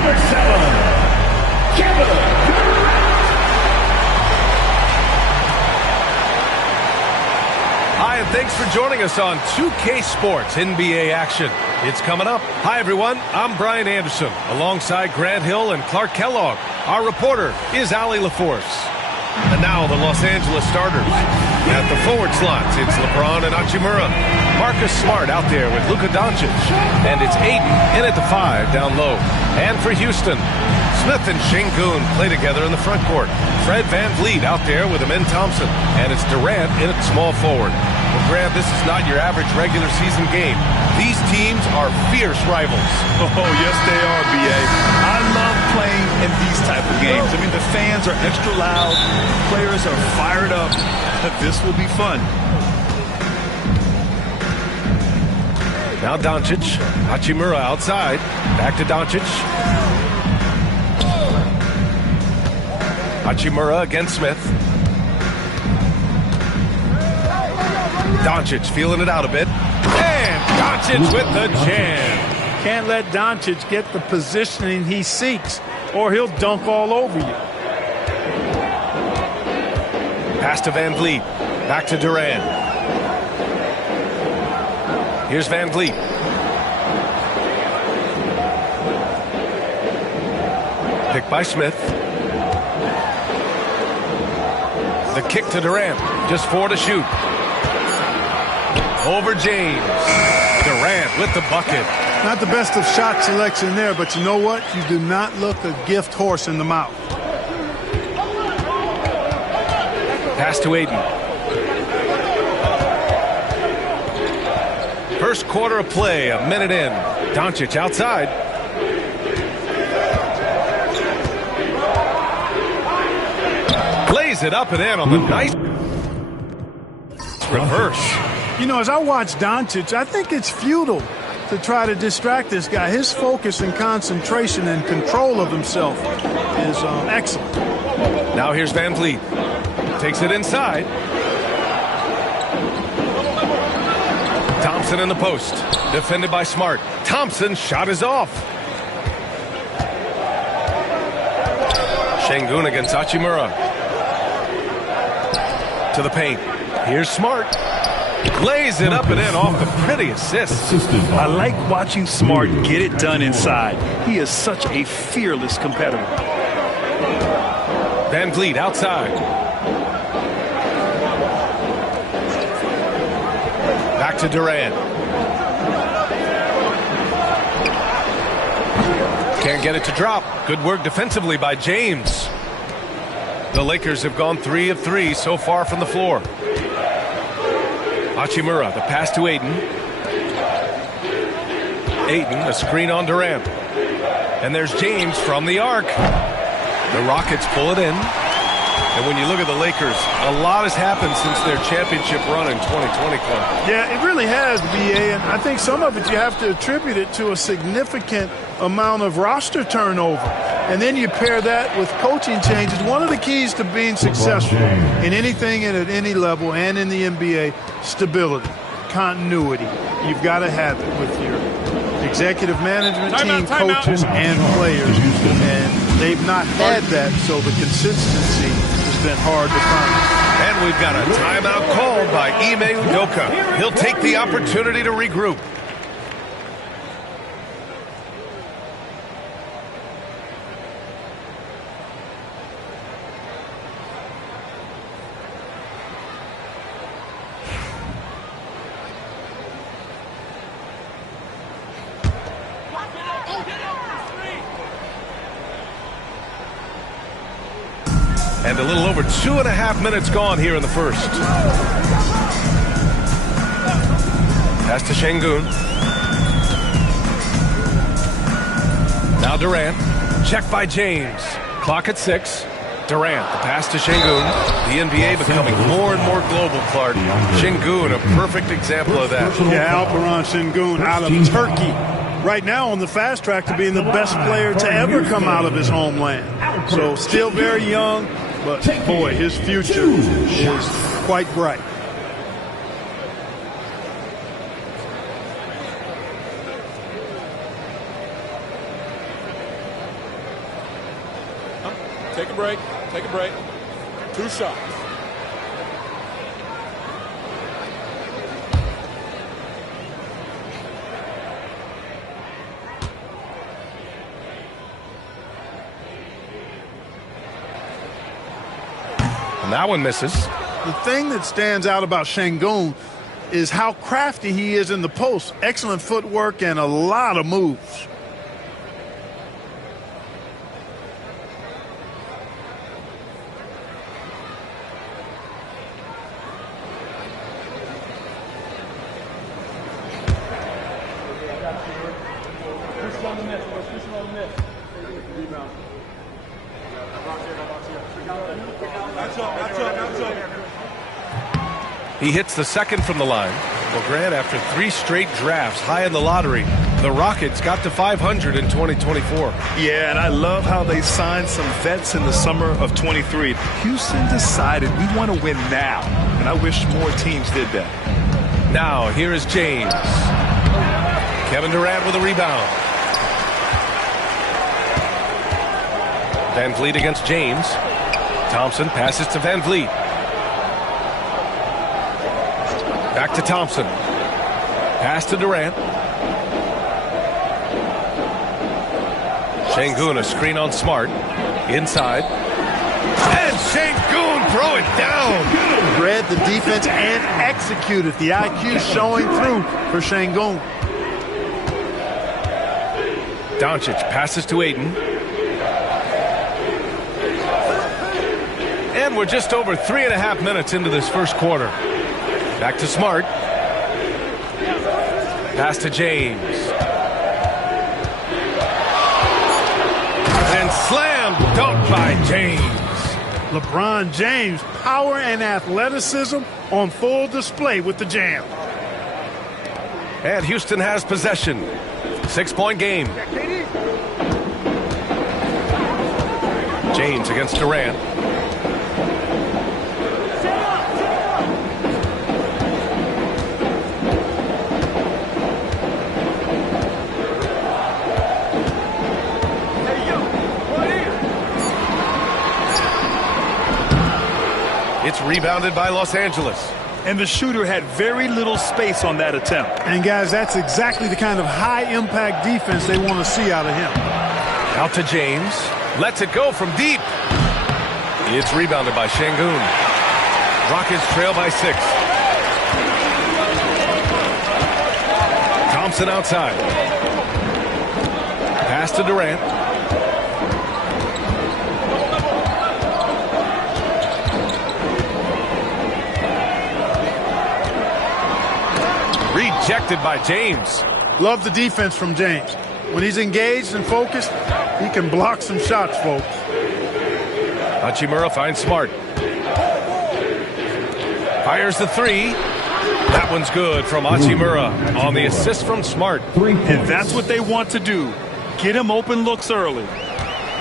Number 7, Kevin. Hi, and thanks for joining us on 2K Sports NBA action. It's coming up. Hi, everyone. I'm Brian Anderson, alongside Grant Hill and Clark Kellogg. Our reporter is Allie LaForce. And now the Los Angeles starters. At the forward slots, it's LeBron and Hachimura. Marcus Smart out there with Luka Doncic. And it's Aiden in at the 5 down low. And for Houston, Smith and Şengün play together in the front court. Fred VanVleet out there with Amin Thompson. And it's Durant in at small forward. Well, Grant, this is not your average regular season game. These teams are fierce rivals. Oh, yes, they are, B.A. I love playing in these type of games. I mean, the fans are extra loud. Players are fired up. This will be fun. Now Doncic. Hachimura outside. Back to Doncic. Hachimura against Smith. Doncic feeling it out a bit. And Doncic with the jam. Can't let Doncic get the positioning he seeks, or he'll dunk all over you. Pass to VanVleet. Back to Durant. Here's VanVleet. Picked by Smith. The kick to Durant. Just 4 to shoot. Over James. Durant with the bucket. Not the best of shot selection there, but you know what? You do not look a gift horse in the mouth. Pass to Aiden. First quarter of play, a minute in. Doncic outside. Plays it up and in on the nice reverse. You know, as I watch Doncic, I think it's futile to try to distract this guy. His focus and concentration and control of himself is excellent. Now here's VanVleet. Takes it inside. Thompson in the post. Defended by Smart. Thompson's shot is off. Şengün against Hachimura. To the paint. Here's Smart. Lays it up and in off the pretty assist. I like watching Smart get it done inside. He is such a fearless competitor. VanVleet outside. Back to Durant. Can't get it to drop. Good work defensively by James. The Lakers have gone 3 of 3 so far from the floor. Hachimura, the pass to Aiden. Aiden, a screen on Durant. And there's James from the arc. The Rockets pull it in. And when you look at the Lakers, a lot has happened since their championship run in 2020, Clark. Yeah, it really has, B.A., and I think some of it you have to attribute it to a significant amount of roster turnover. And then you pair that with coaching changes. One of the keys to being successful in anything and at any level and in the NBA, stability, continuity. You've got to have it with your executive management team, coaches, and players. And they've not had that, so the consistency has been hard to find. And we've got a timeout called by Ime Udoka. He'll take the opportunity to regroup. And a little over 2.5 minutes gone here in the first. Pass to Şengün. Now Durant. Check by James. Clock at 6. Durant, the pass to Şengün. The NBA becoming more and more global, Clark. Şengün, a perfect example of that. Yeah, Alperen Şengün out of Turkey. Right now on the fast track to being the best player to ever come out of his homeland. So still very young, but boy, his future is quite bright. Take a break. Take a break. 2 shots. And that one misses. The thing that stands out about Şengün is how crafty he is in the post. Excellent footwork and a lot of moves. He hits the second from the line. Well, Grant, after 3 straight drafts high in the lottery, the Rockets got to 500 in 2024. Yeah, and I love how they signed some vets in the summer of 23. Houston decided we want to win now, and I wish more teams did that. Now, here is James. Kevin Durant with a rebound. Van Vliet against James. Thompson passes to Van Vliet. Back to Thompson. Pass to Durant. Şengün, a screen on Smart. Inside. And Şengün throw it down. Read the defense and executed. The IQ showing through for Şengün. Doncic passes to Ayton. And we're just over 3.5 minutes into this first quarter. Back to Smart. Pass to James. And slam dunk by James. LeBron James, power and athleticism on full display with the jam. And Houston has possession. 6-point game. James against Durant. It's rebounded by Los Angeles. And the shooter had very little space on that attempt. And guys, that's exactly the kind of high-impact defense they want to see out of him. Out to James. Lets it go from deep. It's rebounded by Şengün. Rockets trail by 6. Thompson outside. Pass to Durant. Rejected by James. Love the defense from James. When he's engaged and focused, he can block some shots, folks. Hachimura finds Smart. Fires the 3. That one's good from Hachimura on the assist from Smart. And that's what they want to do. Get him open looks early.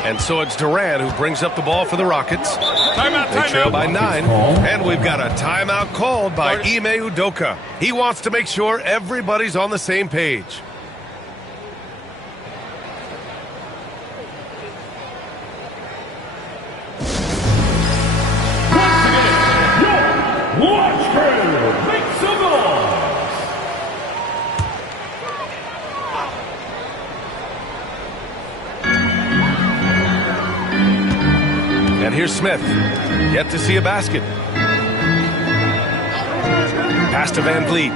And so it's Durant who brings up the ball for the Rockets. They trail by 9. And we've got a timeout called by Ime Udoka. He wants to make sure everybody's on the same page. And here's Smith. Yet to see a basket. Pass to Van Vliet.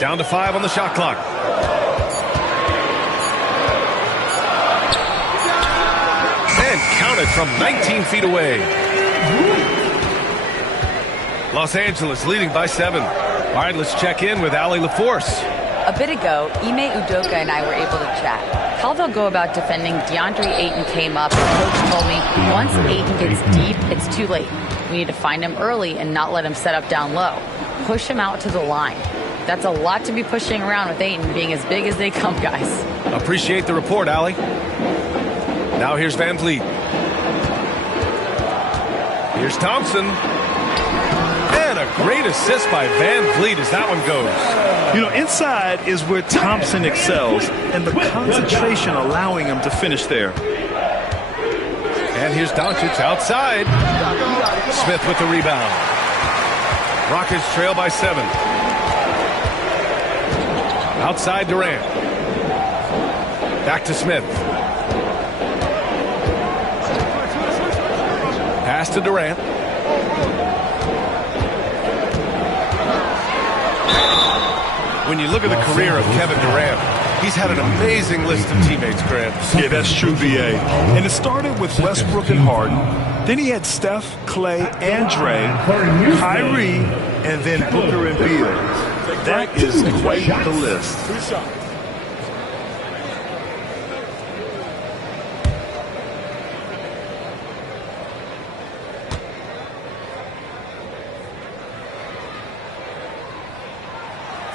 Down to 5 on the shot clock. And counted from 19 feet away. Los Angeles leading by 7. All right, let's check in with Allie LaForce. A bit ago, Ime Udoka and I were able to chat. How they'll go about defending DeAndre Ayton came up, and Coach told me once Ayton gets deep, it's too late. We need to find him early and not let him set up down low. Push him out to the line. That's a lot to be pushing around with Ayton being as big as they come, guys. Appreciate the report, Allie. Now here's Van Vliet. Here's Thompson. And a great assist by Van Vliet as that one goes. You know, inside is where Thompson excels, and the concentration allowing him to finish there. And here's Doncic outside. Smith with the rebound. Rockets trail by 7. Outside Durant. Back to Smith. Pass to Durant. When you look at the career of Kevin Durant, he's had an amazing list of teammates, Grant. Yeah, that's true, B.A. And it started with Westbrook and Harden. Then he had Steph, Clay, and Dre, Kyrie, and then Booker and Beal. That is quite the list. 2 shots.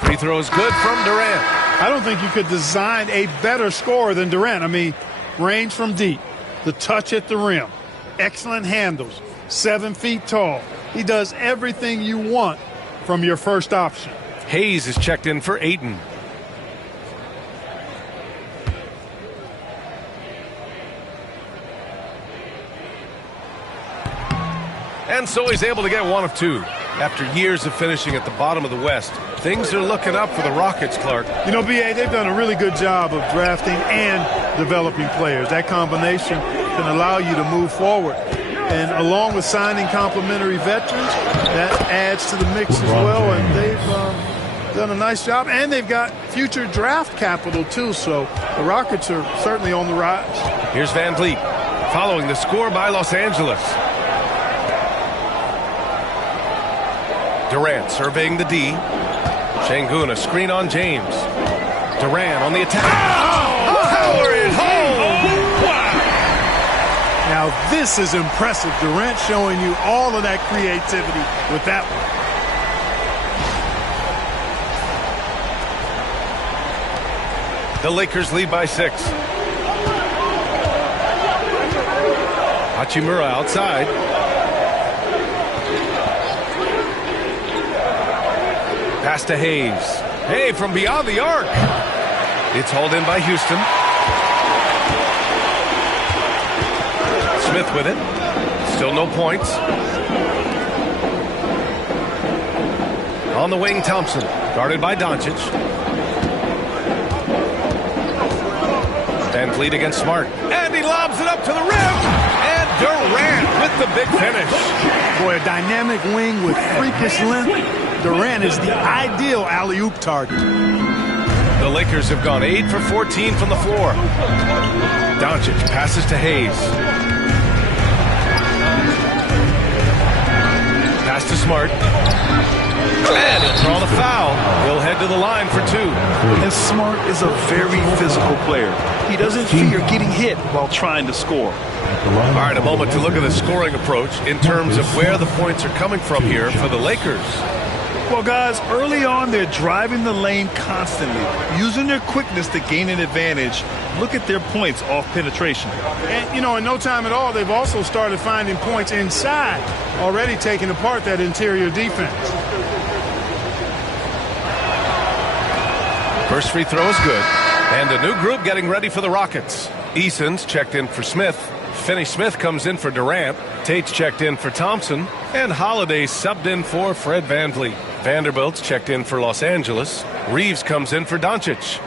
Free throw is good from Durant. I don't think you could design a better scorer than Durant. I mean, range from deep, the touch at the rim, excellent handles, 7 feet tall. He does everything you want from your first option. Hayes is checked in for Ayton. And so he's able to get 1 of 2. After years of finishing at the bottom of the West, things are looking up for the Rockets, Clark. You know, B.A., they've done a really good job of drafting and developing players. That combination can allow you to move forward. And along with signing complementary veterans, that adds to the mix as well. And they've done a nice job. And they've got future draft capital, too. So the Rockets are certainly on the rise. Here's Van Vliet following the score by Los Angeles. Durant surveying the D. Şengün, a screen on James. Durant on the attack. Power it home! Wow! Now this is impressive. Durant showing you all of that creativity with that one. The Lakers lead by 6. Hachimura outside. Pass to Hayes. Hey, from beyond the arc. It's hauled in by Houston. Smith with it. Still no points. On the wing, Thompson. Guarded by Doncic. Van Vliet against Smart. And he lobs it up to the rim. And Durant with the big finish. Boy, a dynamic wing with freakish length. Durant is the ideal alley-oop target. The Lakers have gone 8 for 14 from the floor. Doncic passes to Hayes. Pass to Smart. And he'll draw the foul. He'll head to the line for 2. And Smart is a very physical player. He doesn't fear getting hit while trying to score. All right, a moment to look at the scoring approach in terms of where the points are coming from here for the Lakers. Well, guys, early on, they're driving the lane constantly, using their quickness to gain an advantage. Look at their points off penetration. And, you know, in no time at all, they've also started finding points inside, already taking apart that interior defense. First free throw is good. And a new group getting ready for the Rockets. Eason's checked in for Smith. Finney-Smith comes in for Durant. Tate's checked in for Thompson. And Holiday subbed in for Fred VanVleet. Vanderbilt's checked in for Los Angeles. Reeves comes in for Doncic.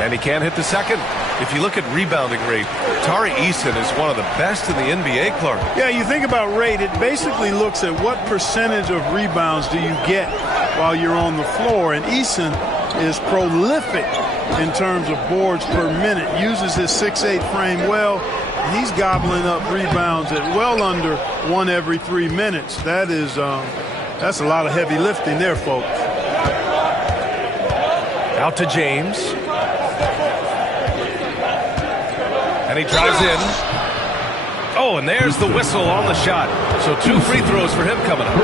And he can't hit the second. If you look at rebounding rate, Tari Eason is one of the best in the NBA, Clark. Yeah, you think about rate, it basically looks at what percentage of rebounds do you get while you're on the floor. And Eason is prolific in terms of boards per minute, uses his 6'8" frame well, and he's gobbling up rebounds at well under 1 every 3 minutes. That is, that's a lot of heavy lifting there, folks. Out to James. And he drives in. Oh, and there's the whistle on the shot. So 2 free throws for him coming up.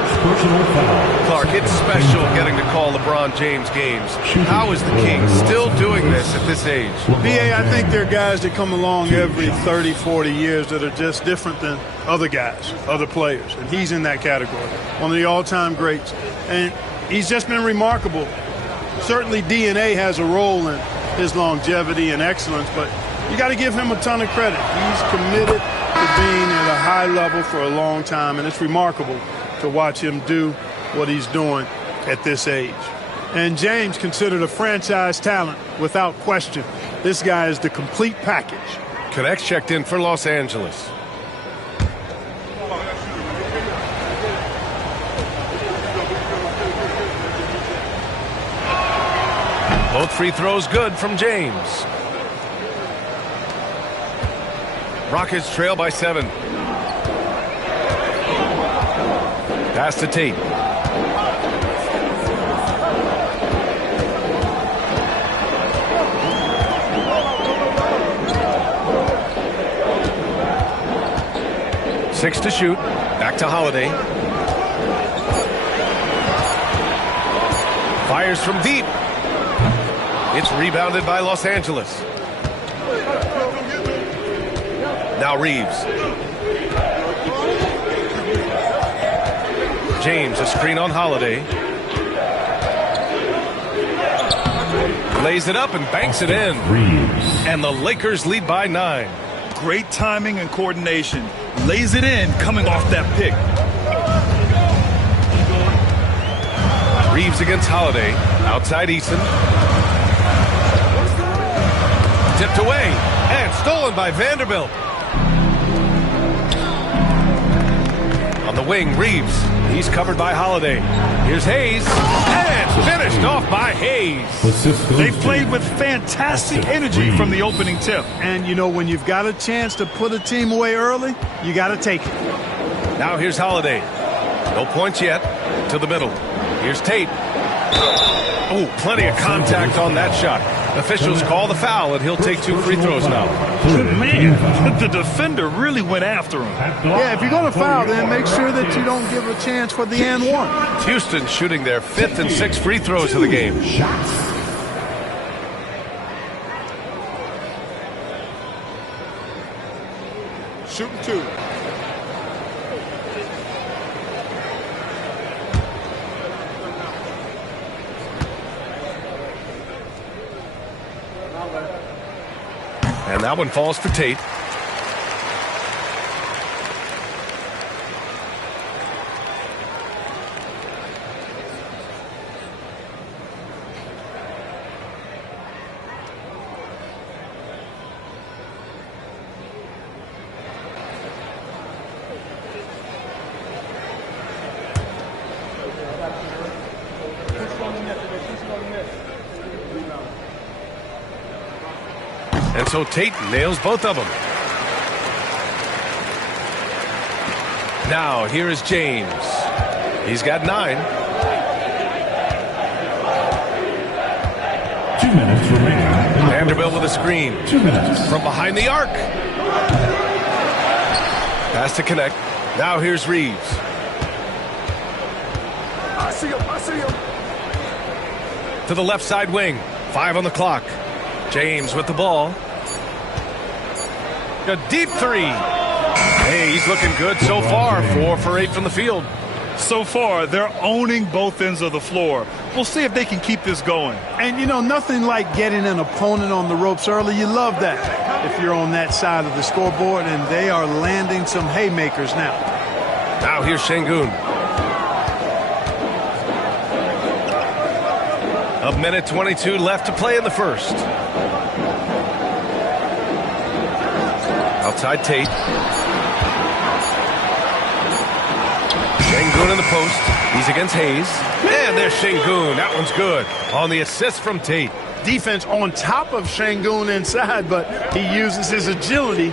Clark, it's special getting to call LeBron James games. How is the King still doing this at this age? BA, I think there are guys that come along every 30, 40 years that are just different than other guys, other players. And he's in that category. One of the all-time greats. And he's just been remarkable. Certainly DNA has a role in his longevity and excellence, but you got to give him a ton of credit. He's committed to being at a high level for a long time, and it's remarkable to watch him do what he's doing at this age. And James considered a franchise talent without question. This guy is the complete package. Connects checked in for Los Angeles. Both free throws good from James. Rockets trail by 7. Pass to Tate. Six to shoot. Back to Holiday. Fires from deep. It's rebounded by Los Angeles. Now Reeves. James, a screen on Holiday. Lays it up and banks it in. And the Lakers lead by 9. Great timing and coordination. Lays it in coming off that pick. Reeves against Holiday. Outside Eason. Tipped away and stolen by Vanderbilt. On the wing, Reeves. He's covered by Holiday. Here's Hayes. And finished off by Hayes. They played with fantastic energy from the opening tip. And, you know, when you've got a chance to put a team away early, you got to take it. Now here's Holiday. No points yet. To the middle. Here's Tate. Oh, plenty of contact on that shot. Officials call the foul, and he'll take 2 free throws now. Man, the defender really went after him. Yeah, if you're going to foul, then make sure that you don't give a chance for the and one. Houston shooting their 5th and 6th free throws of the game. Shooting 2. And that one falls for Tate. And so Tate nails both of them. Now here is James. He's got 9. 2 minutes remaining. Vanderbilt with a screen. 2 minutes. From behind the arc. Pass to connect. Now here's Reeves. I see him. To the left side wing. 5 on the clock. James with the ball. A deep 3. Hey, he's looking good so far. 4 for 8 from the field. So far, they're owning both ends of the floor. We'll see if they can keep this going. And, you know, nothing like getting an opponent on the ropes early. You love that if you're on that side of the scoreboard, and they are landing some haymakers now. Now here's Şengün. A minute 22 left to play in the first. Outside Tate. Şengün in the post. He's against Hayes. And there's Şengün. That one's good. On the assist from Tate. Defense on top of Şengün inside, but he uses his agility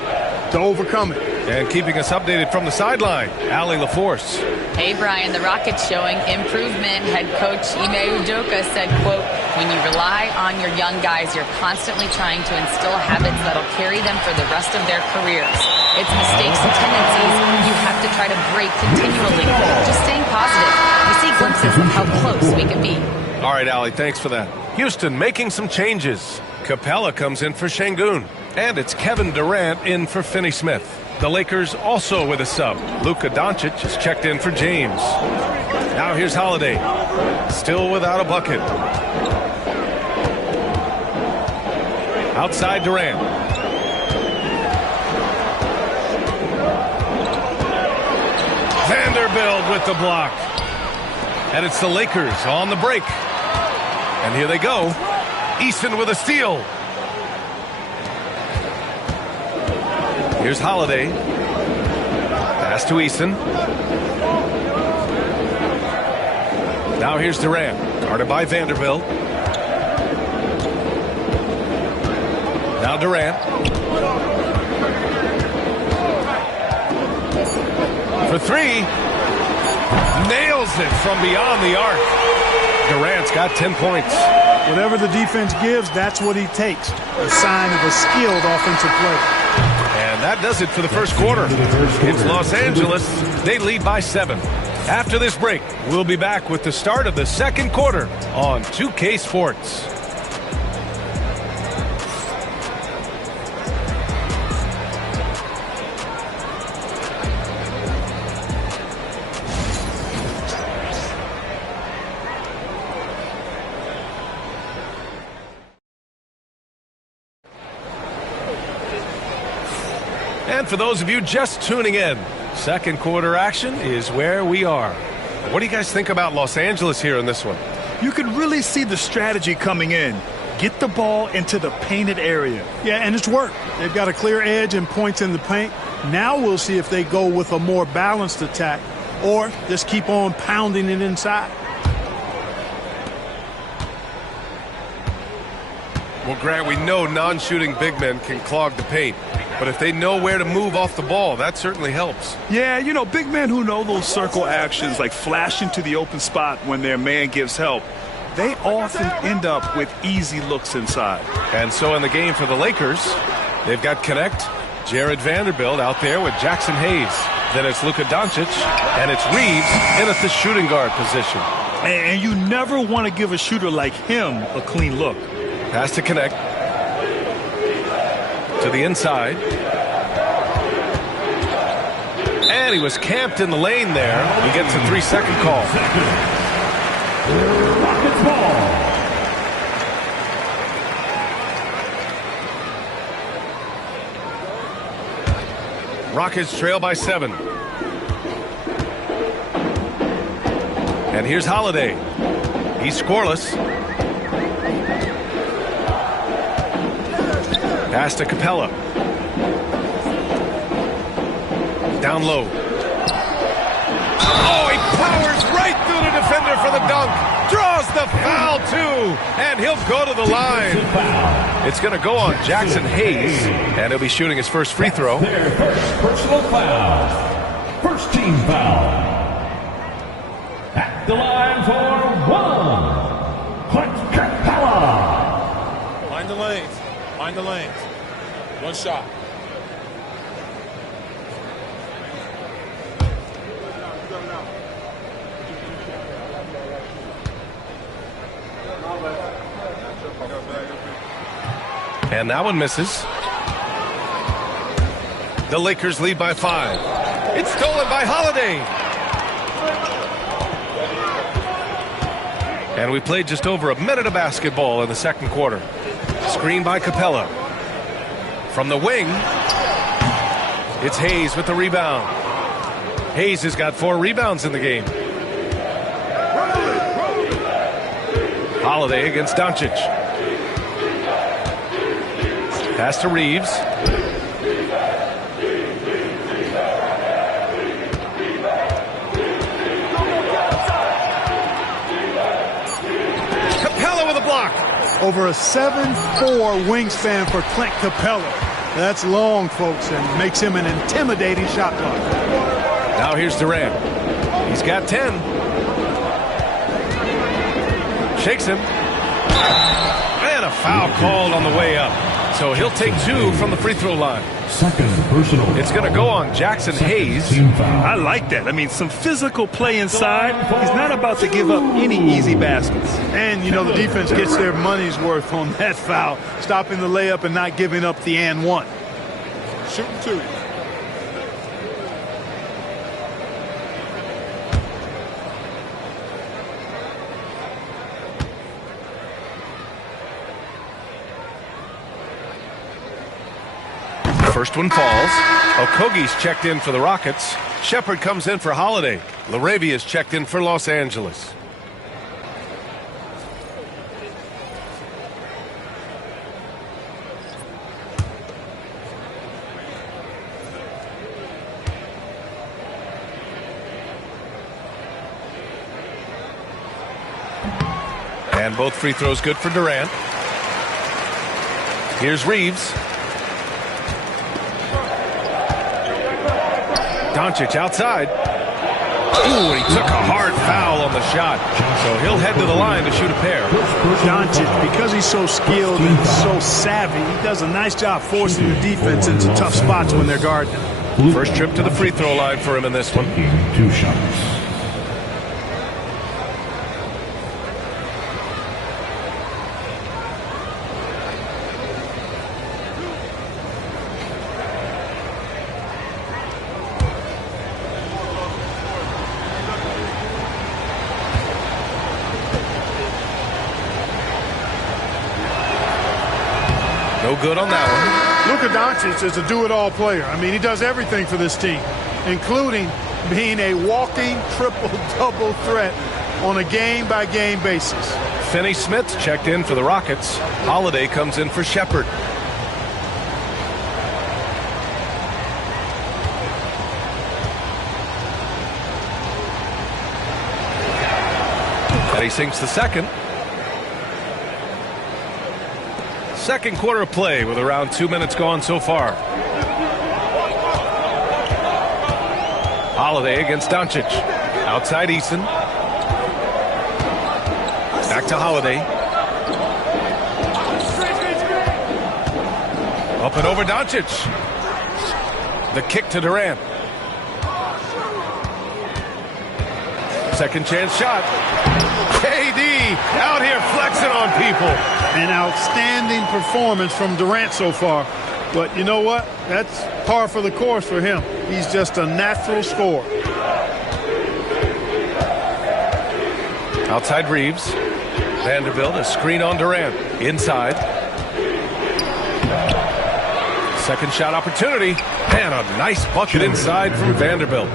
to overcome it. And keeping us updated from the sideline, Allie LaForce. Hey, Brian, the Rockets showing improvement. Head coach Ime Udoka said, quote, "We When you rely on your young guys, you're constantly trying to instill habits that'll carry them for the rest of their careers. It's mistakes and tendencies you have to try to break continually. Just staying positive. We see glimpses of how close we can be. All right, Allie, thanks for that. Houston making some changes. Capella comes in for Şengün. And it's Kevin Durant in for Finney Smith. The Lakers also with a sub. Luka Doncic is checked in for James. Now here's Holiday. Still without a bucket. Outside Durant. Vanderbilt with the block. And it's the Lakers on the break. And here they go. Easton with a steal. Here's Holiday. Pass to Easton. Now here's Durant. Guarded by Vanderbilt. Now Durant. For three. Nails it from beyond the arc. Durant's got 10 points. Whatever the defense gives, that's what he takes. A sign of a skilled offensive player. And that does it for the first quarter. It's Los Angeles. They lead by 7. After this break, we'll be back with the start of the second quarter on 2K Sports. And for those of you just tuning in, second quarter action is where we are. What do you guys think about Los Angeles here in this one? You can really see the strategy coming in. Get the ball into the painted area. Yeah, and it's worked. They've got a clear edge and points in the paint. Now we'll see if they go with a more balanced attack or just keep on pounding it inside. Well, Grant, we know non-shooting big men can clog the paint. But if they know where to move off the ball, that certainly helps. Yeah, you know, big men who know those circle actions, like flashing to the open spot when their man gives help, they often end up with easy looks inside. And so in the game for the Lakers, they've got Connect, Jared Vanderbilt out there with Jackson Hayes. Then it's Luka Doncic, and it's Reeves in at the shooting guard position. And you never want to give a shooter like him a clean look. Pass to Connect. To the inside. And he was camped in the lane there. He gets a 3-second call. Rockets ball. Rockets trail by 7. And here's Holiday. He's scoreless. Pass to Capella. Down low. Oh, he powers right through the defender for the dunk. Draws the foul, too. And he'll go to the line. It's going to go on Jackson Hayes. And he'll be shooting his first free throw. Their first personal foul. First team foul. At the line for one. Clint Capella. Find the lanes. Find the lanes. One shot. And that one misses. The Lakers lead by 5. It's stolen by Holiday. And we played just over a minute of basketball in the second quarter. Screen by Capella. From the wing, it's Hayes with the rebound. Hayes has got 4 rebounds in the game. Holiday against Doncic. Pass to Reeves. Capella with a block. Over a 7'4" wingspan for Clint Capella. That's long, folks, and makes him an intimidating shot blocker. Now here's Durant. He's got 10. Shakes him. And a foul called on the way up. So he'll take 2 from the free throw line. Second personal. It's going to go on Jackson Hayes. I like that. I mean, some physical play inside. He's not about to give up any easy baskets. And, you know, the defense gets their money's worth on that foul, stopping the layup and not giving up the and one. Shooting 2. First one falls. Okogie's checked in for the Rockets. Shepard comes in for Holiday. Laravia's checked in for Los Angeles. And both free throws good for Durant. Here's Reeves. Doncic outside. Ooh, he took a hard foul on the shot. So he'll head to the line to shoot a pair. Doncic, because he's so skilled and so savvy, he does a nice job forcing the defense into tough spots when they're guarding him. First trip to the free throw line for him in this one. 2 shots. No good on that one. Luka Doncic is a do-it-all player. I mean, he does everything for this team, including being a walking triple-double threat on a game-by-game basis. Finney-Smith checked in for the Rockets. Holiday comes in for Shepard. And he sinks the second. Second quarter of play with around 2 minutes gone so far. Holiday against Doncic. Outside Eason. Back to Holiday. Up and over Doncic. The kick to Durant. Second chance shot. KD out here flexing on people. An outstanding performance from Durant so far. But you know what? That's par for the course for him. He's just a natural scorer. Outside Reeves. Vanderbilt, a screen on Durant. Inside. Second shot opportunity. And a nice bucket inside from Vanderbilt.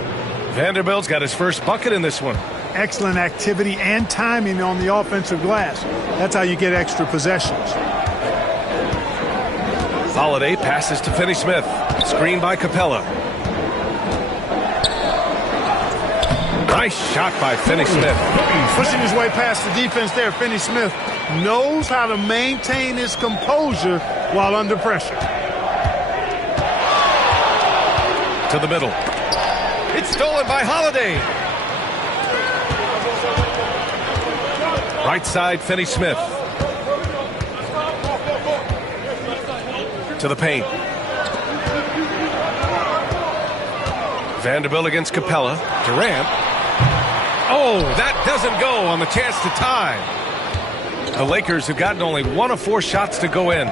Vanderbilt's got his first bucket in this one. Excellent activity and timing on the offensive glass. That's how you get extra possessions. Holiday passes to Finney-Smith. Screen by Capella. Nice shot by Finney-Smith. Pushing his way past the defense there, Finney-Smith knows how to maintain his composure while under pressure. To the middle. It's stolen by Holiday. Right side, Finney-Smith. To the paint. Vanderbilt against Capella. Durant. Oh, that doesn't go on the chance to tie. The Lakers have gotten only 1 of 4 shots to go in.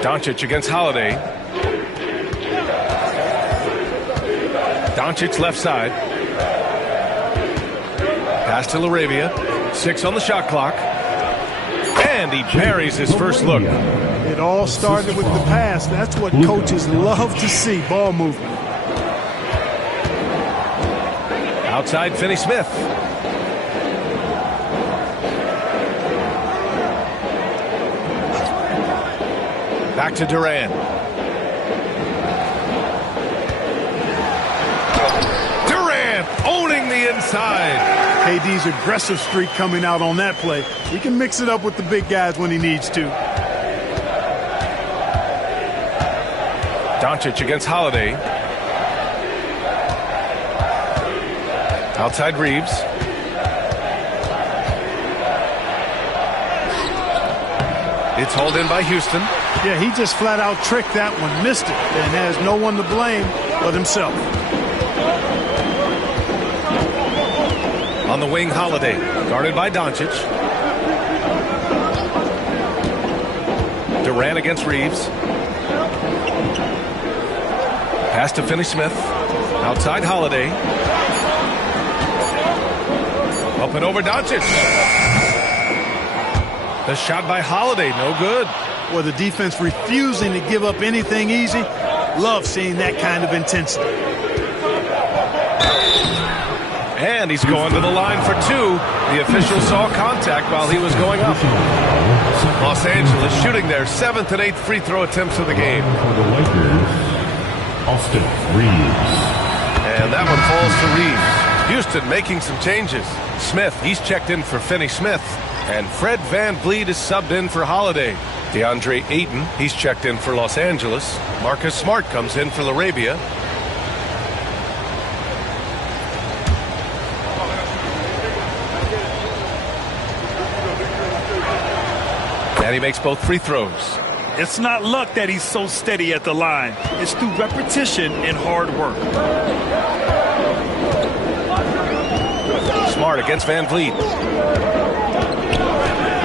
Doncic against Holiday. Doncic left side. Pass to Laravia. 6 on the shot clock. And he buries his first look. It all started with the pass. That's what coaches love to see, ball movement. Outside Finney-Smith. Back to Durant. Durant owning the inside. KD's aggressive streak coming out on that play. He can mix it up with the big guys when he needs to. Doncic against Holiday. Outside Reeves. It's hauled in by Houston. Yeah, he just flat out tricked that one, missed it, and has no one to blame but himself. On the wing, Holiday, guarded by Doncic. Durant against Reeves. Pass to Finney-Smith. Outside Holiday. Up and over Doncic. The shot by Holiday, no good. Well, the defense refusing to give up anything easy. Love seeing that kind of intensity. And he's going to the line for two. The official saw contact while he was going up. Los Angeles shooting their 7th and 8th free throw attempts of the game. For the Lakers, Austin Reeves. And that one falls to Reeves. Houston making some changes. Smith, he's checked in for Finney-Smith. And Fred VanVleet is subbed in for Holiday. DeAndre Ayton, he's checked in for Los Angeles. Marcus Smart comes in for LaRabia. And he makes both free throws. It's not luck that he's so steady at the line. It's through repetition and hard work. Smart against VanVleet.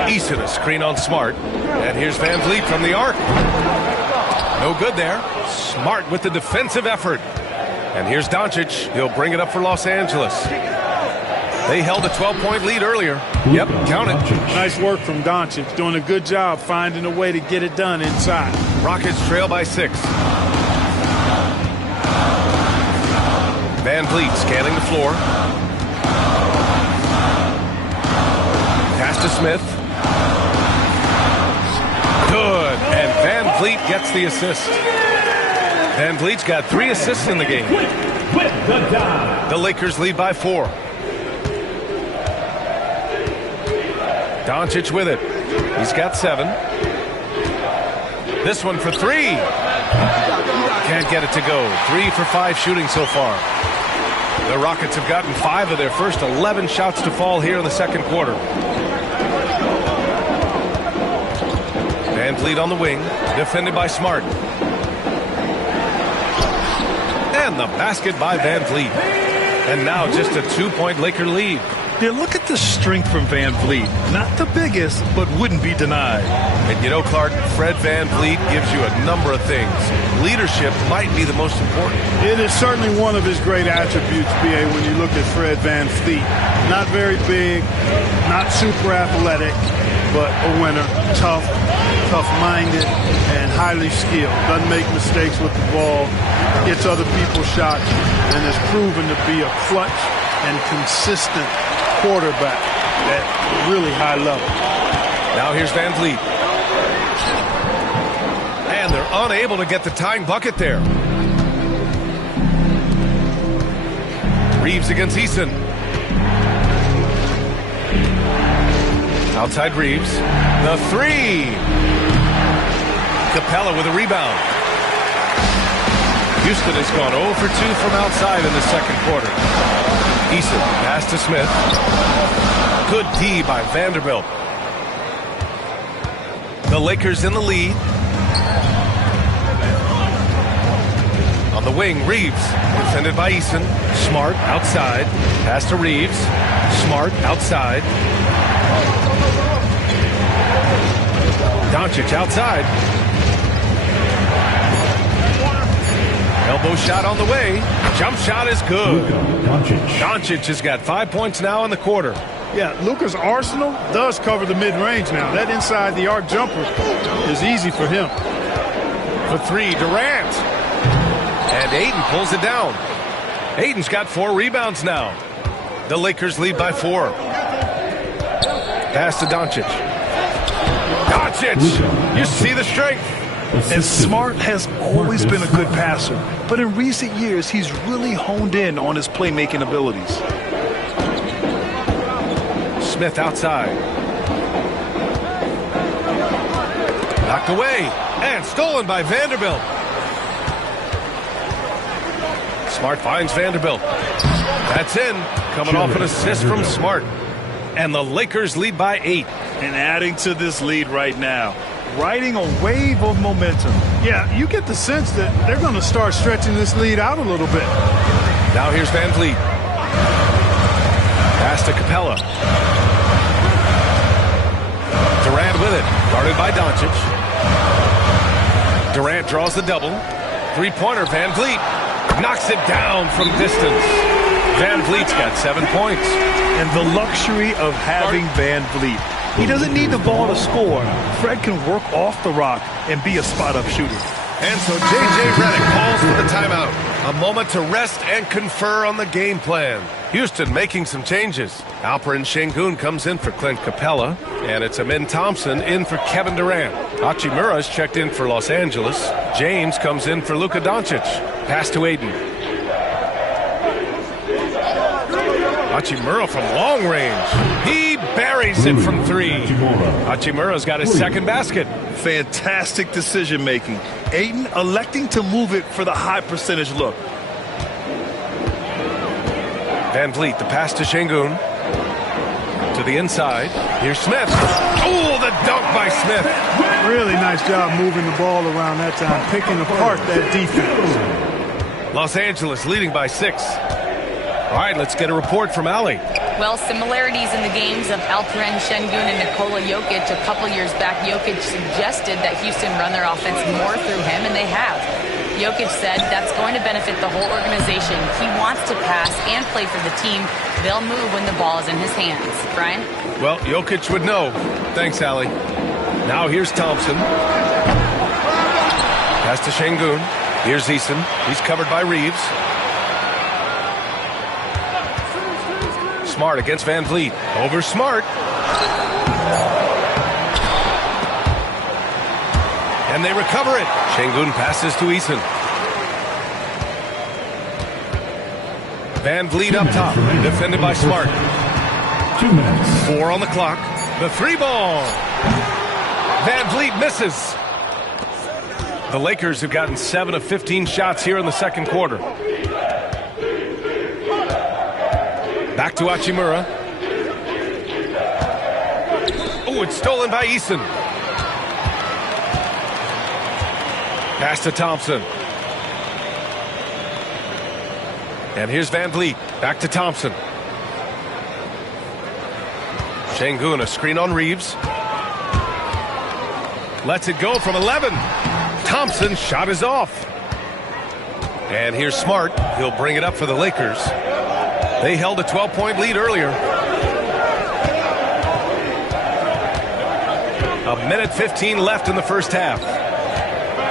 Eason a screen on Smart. And here's VanVleet from the arc. No good there. Smart with the defensive effort. And here's Doncic. He'll bring it up for Los Angeles. They held a 12-point lead earlier. Yep, count it. Nice work from Doncic. Doing a good job finding a way to get it done inside. Rockets trail by 6. VanVleet scanning the floor. Pass to Smith. Good. And VanVleet gets the assist. VanVleet's got 3 assists in the game. The Lakers lead by 4. Doncic with it. He's got 7. This one for 3. Can't get it to go. 3 for 5 shooting so far. The Rockets have gotten 5 of their first 11 shots to fall here in the second quarter. VanVleet on the wing, defended by Smart. And the basket by VanVleet. And now just a 2-point Laker lead. Yeah, look at the strength from VanVleet. Not the biggest, but wouldn't be denied. And you know, Clark, Fred VanVleet gives you a number of things. Leadership might be the most important. It is certainly one of his great attributes, B.A., when you look at Fred VanVleet. Not very big, not super athletic, but a winner. Tough-minded, and highly skilled. Doesn't make mistakes with the ball. Gets other people's shots, and has proven to be a clutch and consistent quarterback at really high level. Now here's VanVleet. And they're unable to get the tying bucket there. Reeves against Eason. Outside Reeves. The 3. Capella with a rebound. Houston has gone 0 for 2 from outside in the second quarter. Eason, pass to Smith. Good D by Vanderbilt. The Lakers in the lead. On the wing, Reeves, defended by Eason. Smart outside. Pass to Reeves. Smart outside. Doncic outside. Elbow shot on the way. Jump shot is good. Doncic has got 5 points now in the quarter. Yeah, Luka's arsenal does cover the mid-range now. That inside the arc jumper is easy for him. For 3, Durant. And Ayton pulls it down. Ayton's got 4 rebounds now. The Lakers lead by 4. Pass to Doncic. Doncic! You see the strength. And Smart has always been a good passer, but in recent years, he's really honed in on his playmaking abilities. Smith outside. Knocked away and stolen by Vanderbilt. Smart finds Vanderbilt. That's in. Coming off an assist from Smart. And the Lakers lead by 8. And adding to this lead right now, riding a wave of momentum. Yeah, you get the sense that they're going to start stretching this lead out a little bit. Now here's Van Vliet. Pass to Capella. Durant with it. Guarded by Doncic. Durant draws the double. Three-pointer, Van Vliet. Knocks it down from distance. Van Vliet's got 7 points. And the luxury of having Van Vliet. He doesn't need the ball to score. Fred can work off the rock and be a spot-up shooter. And so J.J. Redick calls for the timeout. A moment to rest and confer on the game plan. Houston making some changes. Alperen Şengün comes in for Clint Capella. And it's Amin Thompson in for Kevin Durant. Hachimura's checked in for Los Angeles. James comes in for Luka Doncic. Pass to Aiden. Hachimura from long range. He buries it from three. Hachimura's got his second basket. Fantastic decision-making. Ayton electing to move it for the high percentage look. Van Vliet, the pass to Şengün. To the inside. Here's Smith. Oh, the dunk by Smith. Really nice job moving the ball around that time, picking apart that defense. Los Angeles leading by 6. All right, let's get a report from Allie. Well, similarities in the games of Alperen Şengün and Nikola Jokic. A couple years back, Jokic suggested that Houston run their offense more through him, and they have. Jokic said that's going to benefit the whole organization. He wants to pass and play for the team. They'll move when the ball is in his hands. Brian? Well, Jokic would know. Thanks, Allie. Now here's Thompson. Pass to Şengün. Here's Eason. He's covered by Reeves. Smart against Van Vliet. Over Smart. And they recover it. Şengün passes to Eason. Van Vliet up top. Defended by Smart. 2 minutes. 4 on the clock. The three ball. Van Vliet misses. The Lakers have gotten 7 of 15 shots here in the second quarter. Back to Hachimura. Oh, it's stolen by Eason. Pass to Thompson. And here's Van Vliet. Back to Thompson. Şengün, a screen on Reeves. Lets it go from 11. Thompson's shot is off. And here's Smart. He'll bring it up for the Lakers. They held a 12-point lead earlier. A minute 15 left in the first half.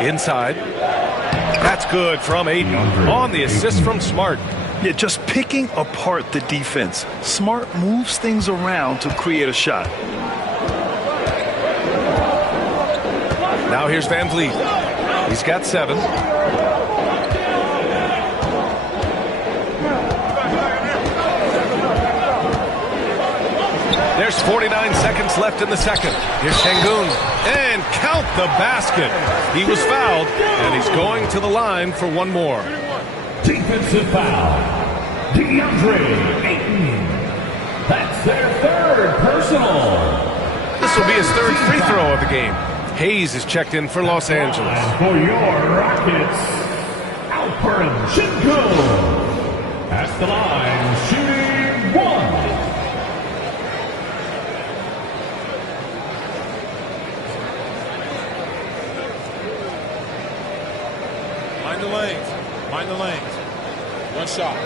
Inside. That's good from Ayton on the assist from Smart. Yeah, just picking apart the defense. Smart moves things around to create a shot. Now here's Van Vliet. He's got 7. There's 49 seconds left in the second. Here's Şengün. And count the basket. He was fouled, and he's going to the line for one more. Defensive foul. DeAndre Ayton. That's their third personal. This will be his third free throw of the game. Hayes is checked in for Los Angeles. And for your Rockets, Alperen Şengün. At the line, shooting 1. Mind the lanes. Mind the lanes. One shot.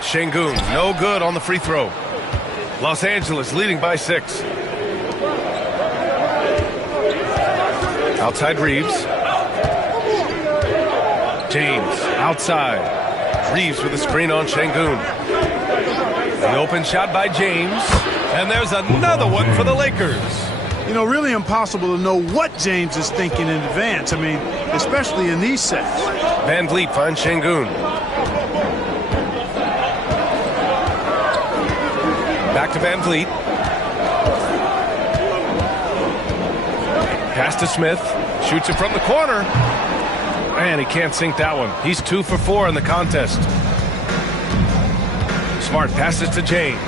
Şengün, no good on the free throw. Los Angeles leading by 6. Outside Reeves. James outside. Reeves with a screen on Şengün. The open shot by James. And there's another one for the Lakers. You know, really impossible to know what James is thinking in advance. I mean, especially in these sets. Van Vliet finds Şengün. Back to Van Vliet. Pass to Smith. Shoots it from the corner. And he can't sink that one. He's 2 for 4 in the contest. Smart passes to James.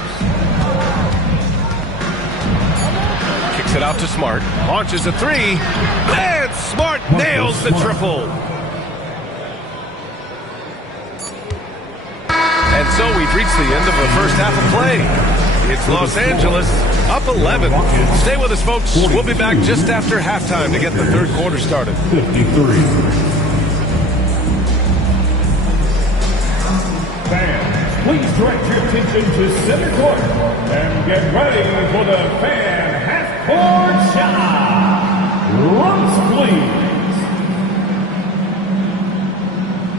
Kicks it out to Smart. Launches a 3. And Smart nails the triple. And so we've reached the end of the first half of play. It's Los Angeles up 11. Stay with us, folks. We'll be back just after halftime to get the third quarter started. 53. Fans, please direct your attention to center court and get ready for the fan half-court shot. Runs, please.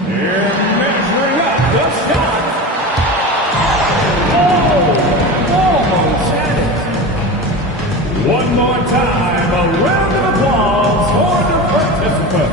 And measuring up the shot. Almost had it. One more time, a round of applause for the participant.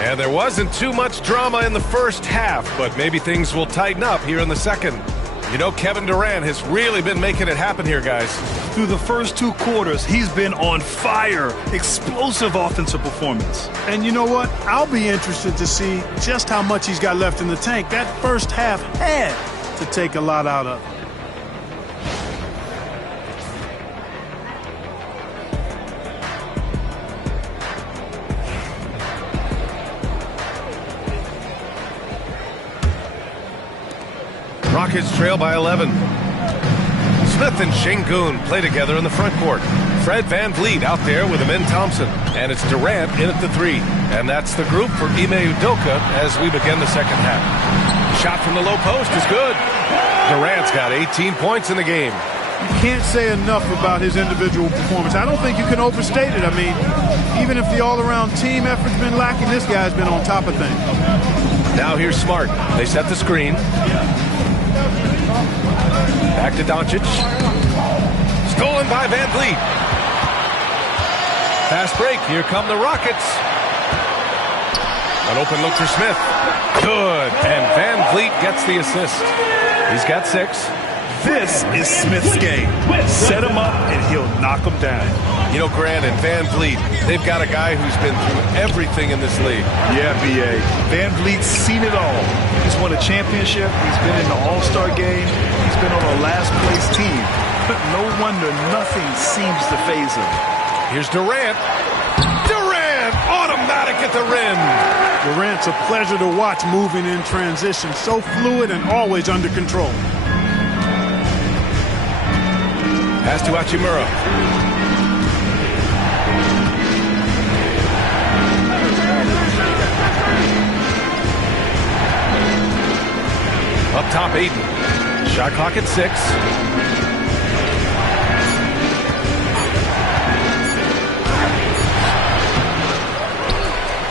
And there wasn't too much drama in the first half, but maybe things will tighten up here in the second. You know, Kevin Durant has really been making it happen here, guys. Through the first 2 quarters, he's been on fire. Explosive offensive performance. And you know what? I'll be interested to see just how much he's got left in the tank. That first half had to take a lot out of it. Rockets trail by 11. Smith and Şengün play together in the front court. Fred VanVleet out there with Amin Thompson. And it's Durant in at the 3. And that's the group for Ime Udoka as we begin the second half. Shot from the low post is good. Durant's got 18 points in the game. You can't say enough about his individual performance. I don't think you can overstate it. I mean, even if the all-around team effort's been lacking, this guy's been on top of things. Now here's Smart. They set the screen. Back to Doncic. Stolen by VanVleet. Fast break. Here come the Rockets. An open look for Smith. Good. And VanVleet gets the assist. He's got 6. This is Smith's game. Set him up and he'll knock him down. You know, Grant and VanVleet, they've got a guy who's been through everything in this league. Yeah, B.A. VanVleet's seen it all. He's won a championship. He's been in the All-Star game. He's been on a last-place team. No wonder nothing seems to faze him. Here's Durant. Durant! Automatic at the rim. Durant's a pleasure to watch moving in transition. So fluid and always under control. Pass to Hachimura. Up top, Aiden. Shot clock at 6.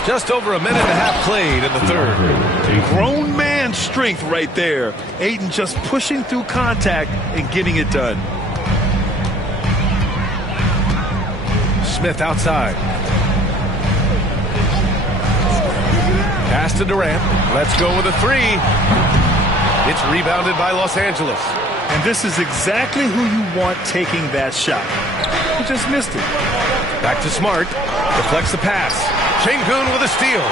Just over a minute and a half played in the third. Grown man strength right there. Aiden just pushing through contact and getting it done. Smith outside. Pass to Durant. Let's go with a 3. It's rebounded by Los Angeles. And this is exactly who you want taking that shot. He just missed it. Back to Smart. Deflects the pass. Şengün with a steal.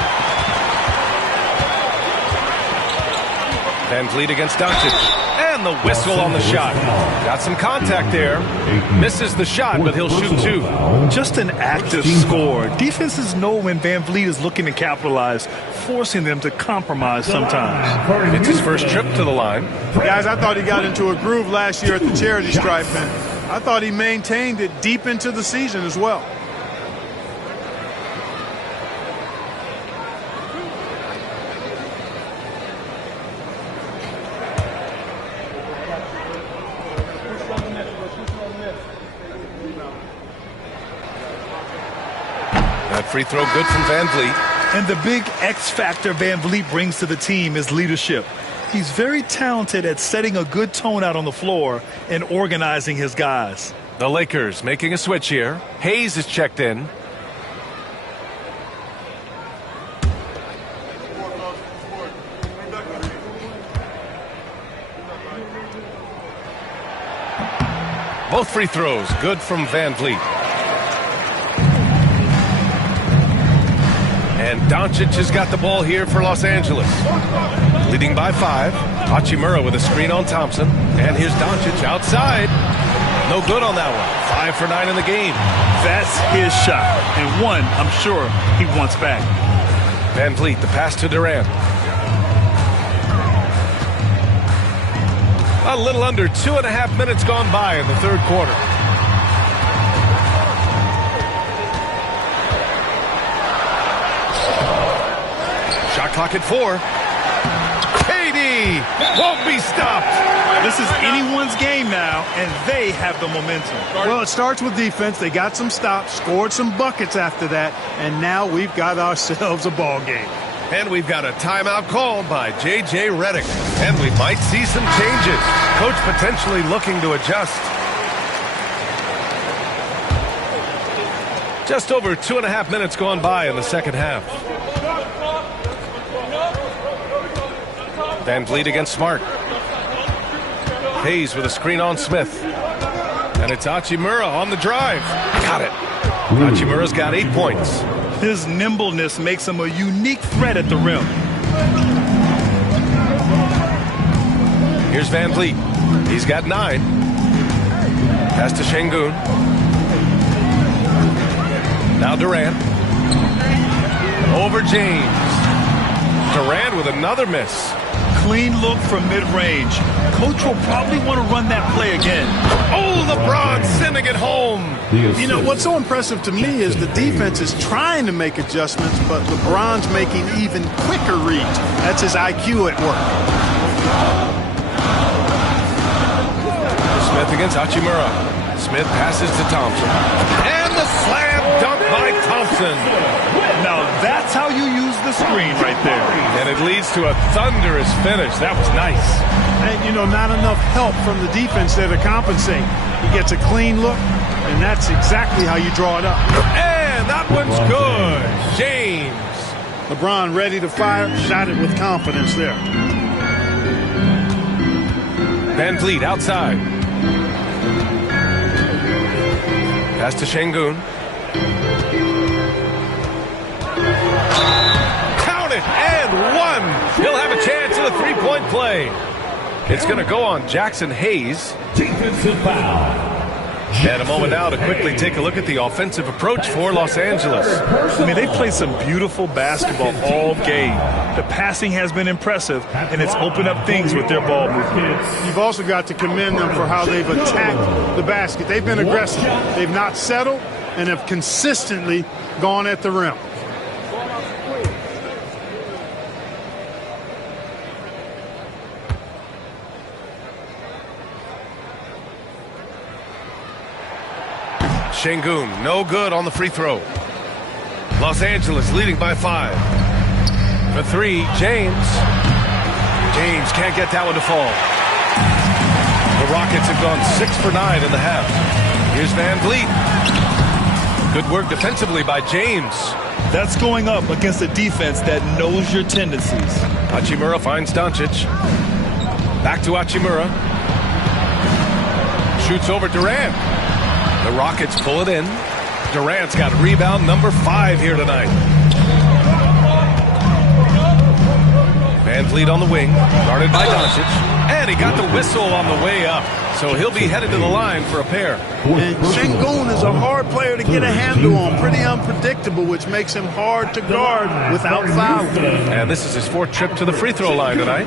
VanVleet against Doncic. And the whistle on the shot. Got some contact there. Misses the shot, but he'll shoot 2. Just an active score. Defenses know when VanVleet is looking to capitalize, forcing them to compromise sometimes. It's his first trip to the line. Guys, I thought he got into a groove last year at the charity stripe, and I thought he maintained it deep into the season as well. That free throw good from Van Vliet. And the big X factor Van Vliet brings to the team is leadership. He's very talented at setting a good tone out on the floor and organizing his guys. The Lakers making a switch here. Hayes is checked in. Both free throws good from Van Vliet. And Doncic has got the ball here for Los Angeles. Leading by 5. Hachimura with a screen on Thompson. And here's Doncic outside. No good on that one. 5 for 9 in the game. That's his shot. And one, I'm sure, he wants back. Van Vliet, the pass to Durant. A little under 2.5 minutes gone by in the third quarter. Shot clock at 4. KD won't be stopped. This is anyone's game now, and they have the momentum. Well, it starts with defense. They got some stops, scored some buckets after that, and now we've got ourselves a ball game. And we've got a timeout called by J.J. Redick. And we might see some changes. Coach potentially looking to adjust. Just over 2.5 minutes gone by in the second half. Van Vliet against Smart. Hayes with a screen on Smith. And it's Hachimura on the drive. Got it. Hachimura's got 8 points. His nimbleness makes him a unique threat at the rim. Here's Van Vliet. He's got 9. Pass to Şengün. Now Durant. Over James. Durant with another miss. Clean look from mid-range. Coach will probably want to run that play again. Oh, LeBron sending it home. You know, what's so impressive to me is the defense is trying to make adjustments, but LeBron's making even quicker reads. That's his IQ at work. Smith against Hachimura. Smith passes to Thompson. And the slam dunk by Thompson. Now that's how you use the screen right there. And it leads to a thunderous finish. That was nice. And, you know, not enough help from the defense there to compensate. He gets a clean look, and that's exactly how you draw it up. And that one's good. James. LeBron ready to fire, shot it with confidence there. Van Vliet outside. Pass to Şengün. Count it, and 1. He'll have a chance at a three-point play. It's going to go on Jackson Hayes. Defensive foul. And a moment now to quickly take a look at the offensive approach for Los Angeles. I mean, they played some beautiful basketball all game. The passing has been impressive, and it's opened up things with their ball movement. You've also got to commend them for how they've attacked the basket. They've been aggressive. They've not settled and have consistently gone at the rim. Şengün, no good on the free throw. Los Angeles leading by 5. For 3, James. James can't get that one to fall. The Rockets have gone 6 for 9 in the half. Here's Van Vliet. Good work defensively by James. That's going up against a defense that knows your tendencies. Hachimura finds Doncic. Back to Hachimura. Shoots over Durant. The Rockets pull it in. Durant's got rebound number 5 here tonight. Van Vliet on the wing, guarded by Doncic. And he got the whistle on the way up. So he'll be headed to the line for a pair. And Şengün is a hard player to get a handle on. Pretty unpredictable, which makes him hard to guard without fouling. And this is his 4th trip to the free throw line tonight.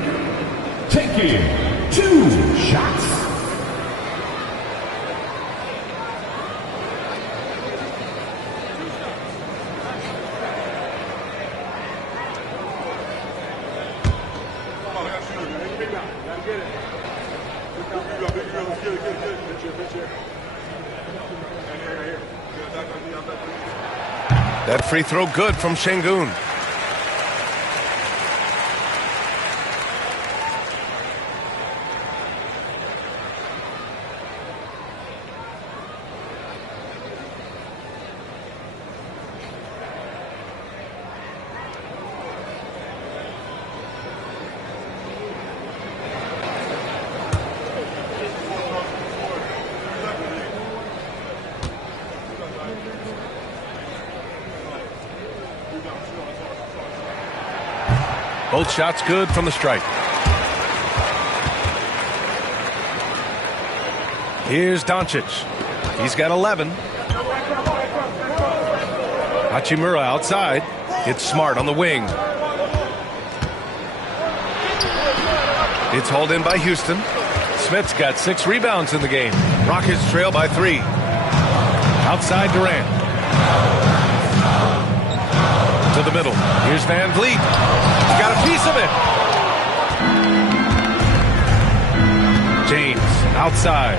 Taking 2 shots. That free throw good from Şengün. Both shots good from the stripe. Here's Doncic. He's got 11. Hachimura outside. It's Smart on the wing. It's hauled in by Houston. Smith's got 6 rebounds in the game. Rockets trail by 3. Outside Durant. To the middle. Here's Van Vliet. He's got a piece of it. James outside.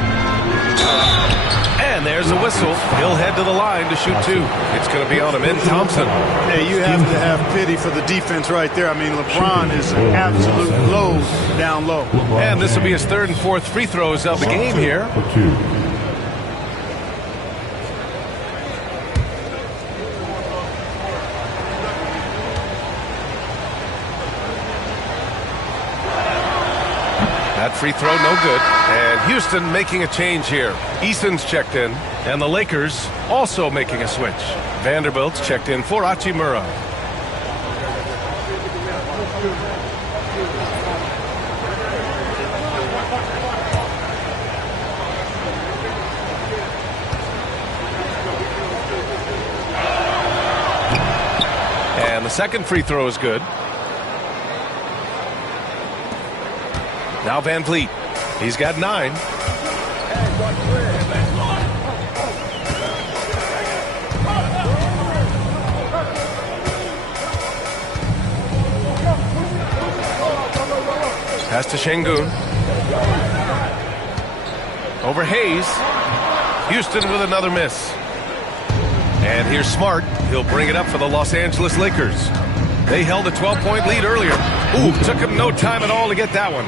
And there's a whistle. He'll head to the line to shoot 2. It's going to be on him in Thompson. Yeah, you have to have pity for the defense right there. I mean, LeBron is an absolute load down low. And this will be his 3rd and 4th free throws of the game here. That free throw, no good. And Houston making a change here. Eason's checked in, and the Lakers also making a switch. Vanderbilt's checked in for Hachimura. And the second free throw is good. Now Van Vliet. He's got 9. Pass to Şengün. Over Hayes. Houston with another miss. And here's Smart. He'll bring it up for the Los Angeles Lakers. They held a 12-point lead earlier. Ooh, took him no time at all to get that one.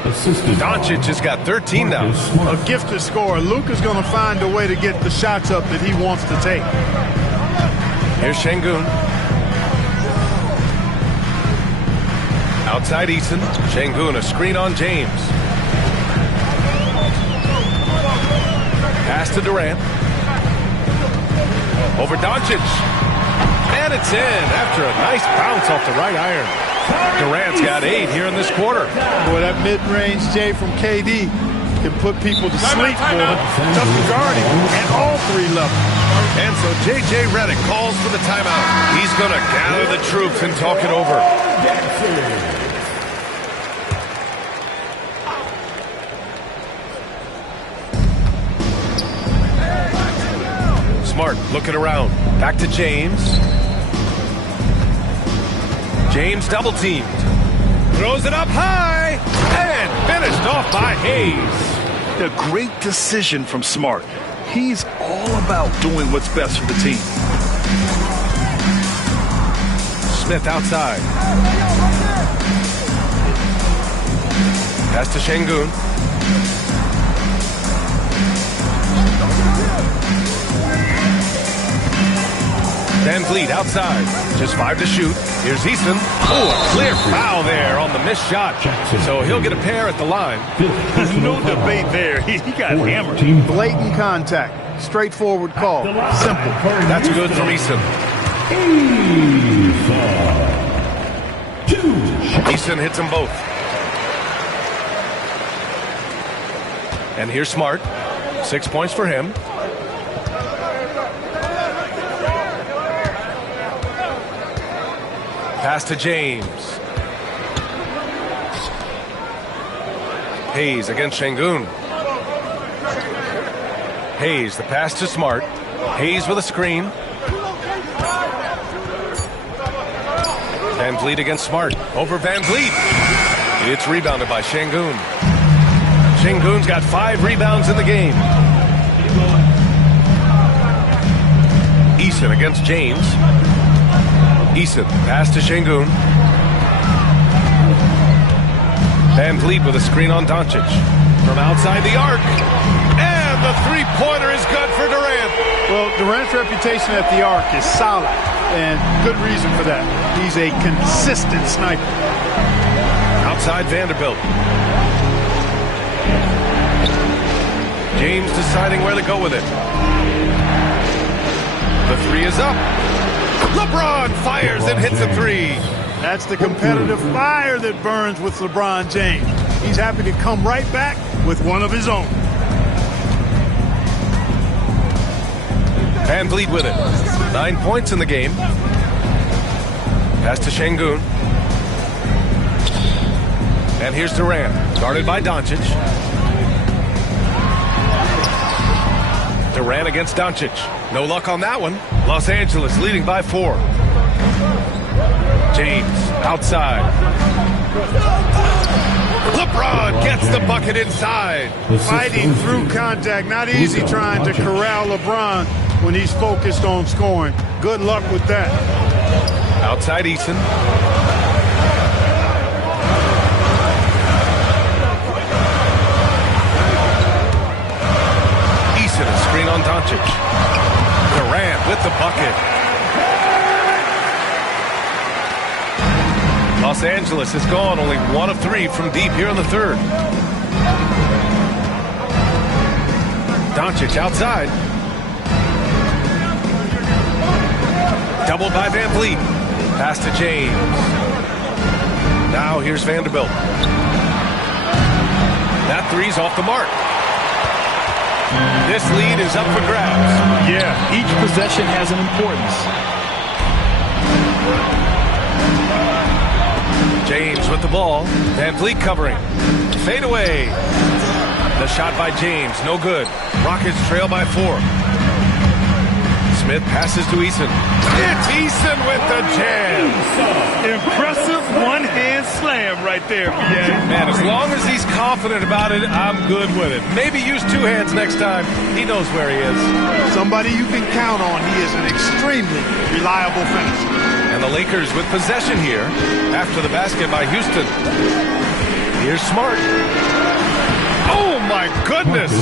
Doncic has got 13 now. A gifted scorer. Luka's going to find a way to get the shots up that he wants to take. Here's Şengün. Outside Eason. Şengün, a screen on James. Pass to Durant. Over Doncic. And it's in after a nice bounce off the right iron. Durant's got 8 here in this quarter. Boy, that mid-range J from KD can put people to sleep, boy. Tough to guard him at all 3 levels. And so J.J. Redick calls for the timeout. He's going to gather the troops and talk it over. Smart looking around. Back to James. James double teamed. Throws it up high. And finished off by Hayes. A great decision from Smart. He's all about doing what's best for the team. Smith outside. Pass to Şengün. Van Vliet outside. Just 5 to shoot. Here's Easton. Oh, a clear foul there on the missed shot. So he'll get a pair at the line. No debate there. He got hammered. Blatant contact. Straightforward call. Simple. That's good from Easton. Easton hits them both. And here's Smart. 6 points for him. Pass to James. Hayes against Şengün. Hayes, the pass to Smart. Hayes with a screen. Van Vliet against Smart. Over Van Vliet. It's rebounded by Şengün. Şengün's got 5 rebounds in the game. Eason against James. Eason, pass to Şengün. Van Vliet with a screen on Doncic. From outside the arc. And the three-pointer is good for Durant. Well, Durant's reputation at the arc is solid, and good reason for that. He's a consistent sniper. Outside Vanderbilt. James deciding where to go with it. The three is up. LeBron fires and hits a three. That's the competitive fire that burns with LeBron James. He's happy to come right back with one of his own. Van Vliet with it. 9 points in the game. Pass to Şengün. And here's Durant, guarded by Doncic. Durant against Doncic. No luck on that one. Los Angeles leading by 4. James outside. LeBron gets the bucket inside. Fighting through contact. Not easy trying to corral LeBron when he's focused on scoring. Good luck with that. Outside Eason. Eason, a screen on Doncic. Durant with the bucket. Los Angeles has gone only 1 of 3 from deep here in the third. Doncic outside. Doubled by Van Vliet. Pass to James. Now here's Vanderbilt. That three's off the mark. This lead is up for grabs. Yeah, each possession has an importance. James with the ball. Van Vliet covering. Fade away. The shot by James, no good. Rockets trail by 4. Smith passes to Eason. It's Eason with the jam. Impressive one-hand slam right there, PA. Man, as long as he's confident about it, I'm good with it. Maybe use 2 hands next time. He knows where he is. Somebody you can count on. He is an extremely reliable finisher. And the Lakers with possession here after the basket by Houston. Here's Smart. Oh, my goodness.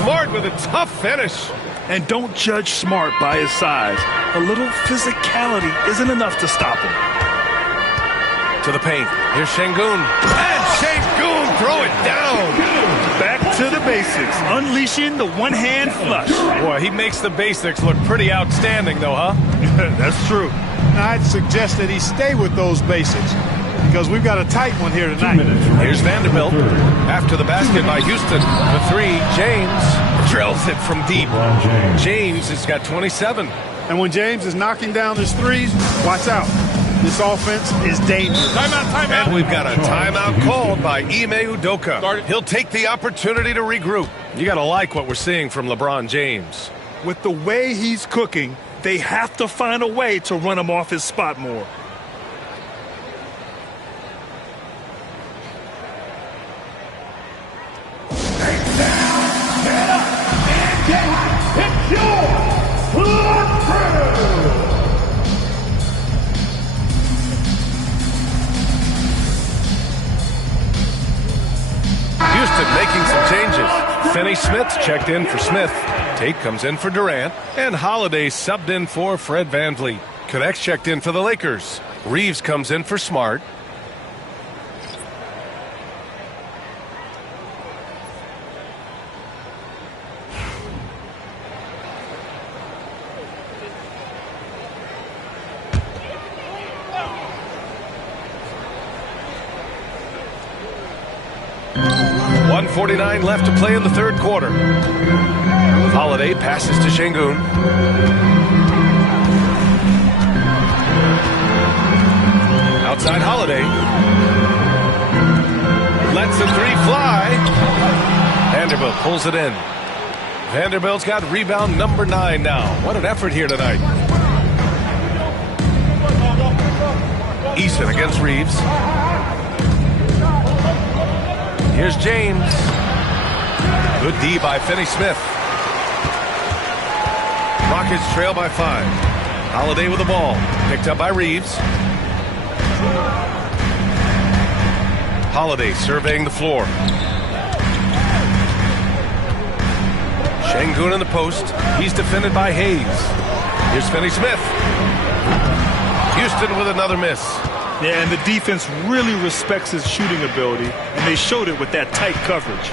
Smart with a tough finish. And don't judge Smart by his size. A little physicality isn't enough to stop him. To the paint. Here's Şengün. And Şengün throw it down. Back to the basics. Unleashing the one-hand flush. Boy, he makes the basics look pretty outstanding, though, huh? That's true. I'd suggest that he stay with those basics because we've got a tight one here tonight. Here's Vanderbilt. After the basket by Houston. The three, James drills it from deep. James has got 27. And when James is knocking down his threes, watch out. This offense is dangerous. Timeout. And we've got a timeout called by Ime Udoka. He'll take the opportunity to regroup. You got to like what we're seeing from LeBron James. With the way he's cooking, they have to find a way to run him off his spot more. Houston making some changes. Finney-Smith checked in for Smith. Tate comes in for Durant. And Holiday subbed in for Fred VanVleet. Connects checked in for the Lakers. Reeves comes in for Smart. .149 left to play in the third quarter. Holiday passes to Şengün. Outside Holiday. Lets the three fly. Vanderbilt pulls it in. Vanderbilt's got rebound number 9 now. What an effort here tonight. Eason against Reeves. Here's James. Good D by Finney-Smith. Rockets trail by 5. Holiday with the ball. Picked up by Reeves. Holiday surveying the floor. Şengün in the post. He's defended by Hayes. Here's Finney Smith. Houston with another miss. Yeah, and the defense really respects his shooting ability, and they showed it with that tight coverage.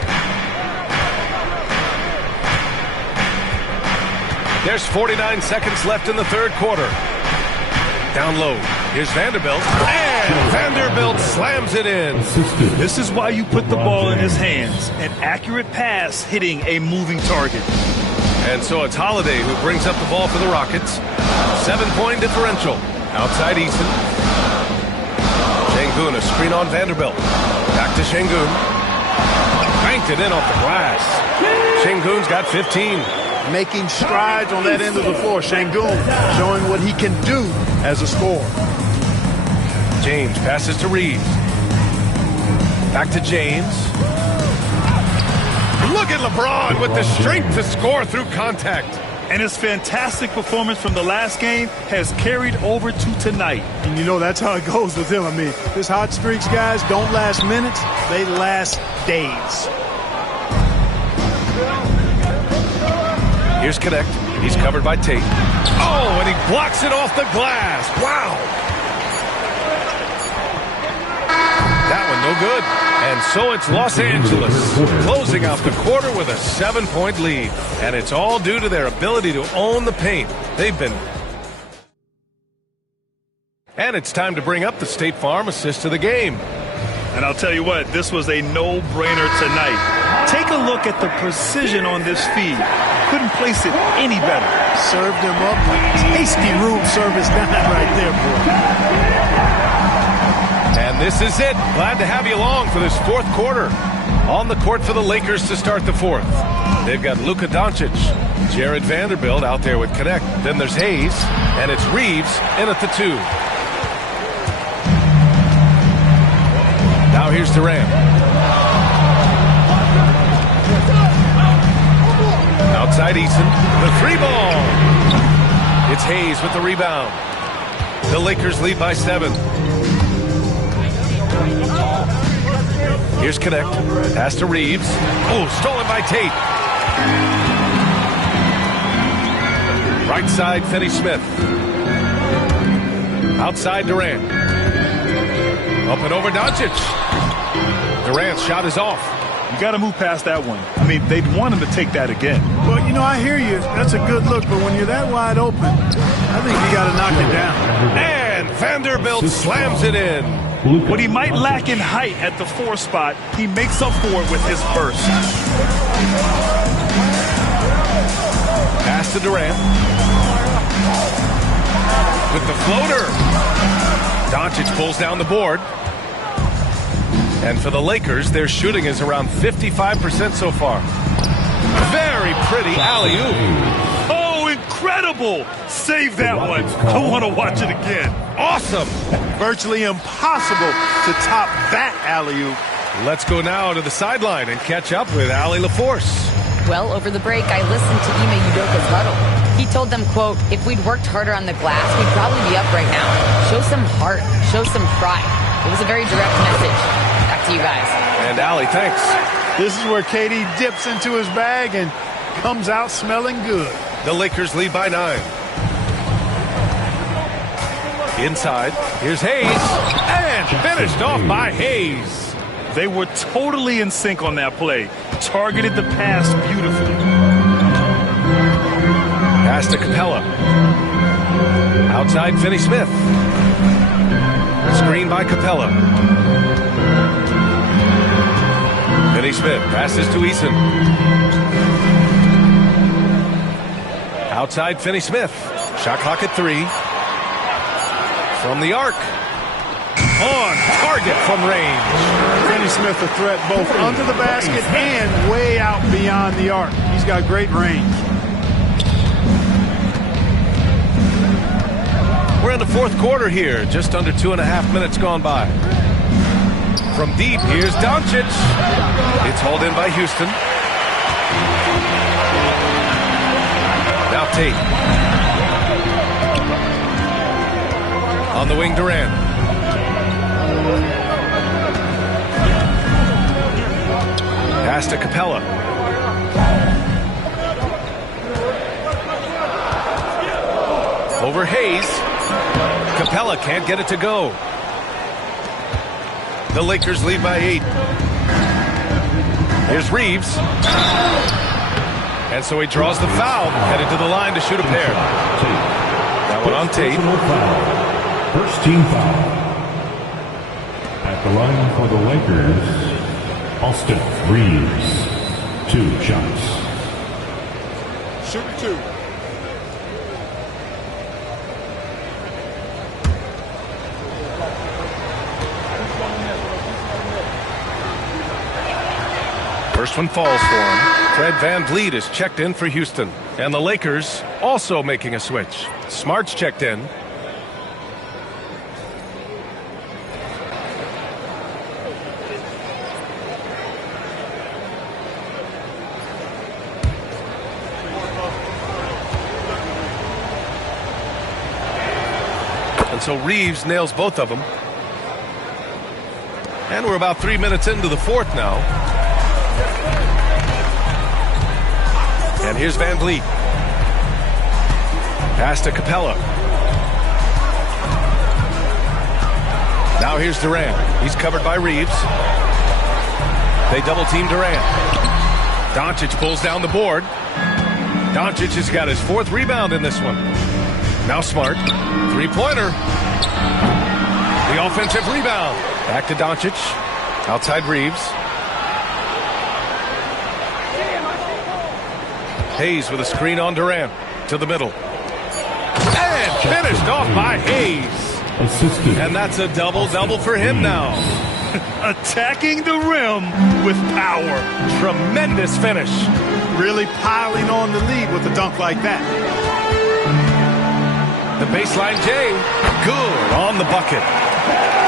There's 49 seconds left in the third quarter. Down low. Here's Vanderbilt. And Vanderbilt slams it in. This is why you put the ball in his hands. An accurate pass hitting a moving target. And so it's Holiday who brings up the ball for the Rockets. 7-point differential. Outside Eason. Şengün, a screen on Vanderbilt. Back to Şengün. Banked it in off the glass. Şengün's got 15. Making strides on that end of the floor. Şengün showing what he can do as a scorer. James passes to Reeves. Back to James. Look at LeBron with the strength to score through contact. And his fantastic performance from the last game has carried over to tonight. And you know that's how it goes with him. I mean, his hot streaks, guys, don't last minutes. They last days. Here's Connect. He's covered by Tate. Oh, and he blocks it off the glass. Wow. That one no good. And so it's Los Angeles closing out the quarter with a 7-point lead. And it's all due to their ability to own the paint. They've been... And it's time to bring up the State Farm assist of the game. And I'll tell you what, this was a no-brainer tonight. Take a look at the precision on this feed. Couldn't place it any better. Served him up with tasty room service dime right there, boy. And this is it. Glad to have you along for this fourth quarter. On the court for the Lakers to start the fourth. They've got Luka Doncic, Jared Vanderbilt out there with Connect. Then there's Hayes, and it's Reeves in at the 2. Now here's Durant. Outside Eason, the 3-ball. It's Hayes with the rebound. The Lakers lead by 7. Here's Connect. Pass to Reeves. Oh, stolen by Tate. Right side, Finney Smith. Outside Durant. Up and over Doncic. Durant's shot is off. You got to move past that one. I mean, they'd want him to take that again. Well, you know, I hear you. That's a good look, but when you're that wide open, I think you got to knock it down. And Vanderbilt slams it in. What he might lack in height at the 4 spot, he makes up for it with his burst. Pass to Durant. With the floater. Doncic pulls down the board. And for the Lakers, their shooting is around 55% so far. Very pretty alley-oop. Oh, incredible! Save that one. I want to watch it again. Awesome. Virtually impossible to top that alley-oop. Let's go now to the sideline and catch up with Allie LaForce. Well, over the break, I listened to Ime Udoka's huddle. He told them, quote, if we'd worked harder on the glass, we'd probably be up right now. Show some heart. Show some pride. It was a very direct message. Back to you guys. And Allie, thanks. This is where KD dips into his bag and comes out smelling good. The Lakers lead by 9. Inside, here's Hayes, and finished off by Hayes. They were totally in sync on that play. Targeted the pass beautifully. Pass to Capella. Outside, Finney Smith. Screen by Capella. Finney Smith passes to Eason. Outside, Finney Smith. Shot clock at 3. From the arc. On target from range. Finney Smith a threat both under the basket and way out beyond the arc. He's got great range. We're in the fourth quarter here. Just under 2.5 minutes gone by. From deep, here's Doncic. It's hauled in by Houston. Now Tate. the wing, Durant. Pass to Capella. Over Hayes. Capella can't get it to go. The Lakers lead by 8. Here's Reeves. And so he draws the foul, headed to the line to shoot a pair. That one on Tate. First team foul. At the line for the Lakers, Austin Reeves. 2 shots. Shooting 2. First one falls for him. Fred VanVleet is checked in for Houston. And the Lakers also making a switch. Smart's checked in. And so Reeves nails both of them. And we're about 3 minutes into the fourth now. And here's VanVleet. Pass to Capella. Now here's Durant. He's covered by Reeves. They double team Durant. Doncic pulls down the board. Doncic has got his 4th rebound in this one. Now Smart. 3-pointer. The offensive rebound. Back to Doncic. Outside Reeves. Hayes with a screen on Durant. To the middle. And finished off by Hayes. Assisted. And that's a double-double for him now. Attacking the rim with power. Tremendous finish. Really piling on the lead with a dunk like that. The baseline J. Good on the bucket.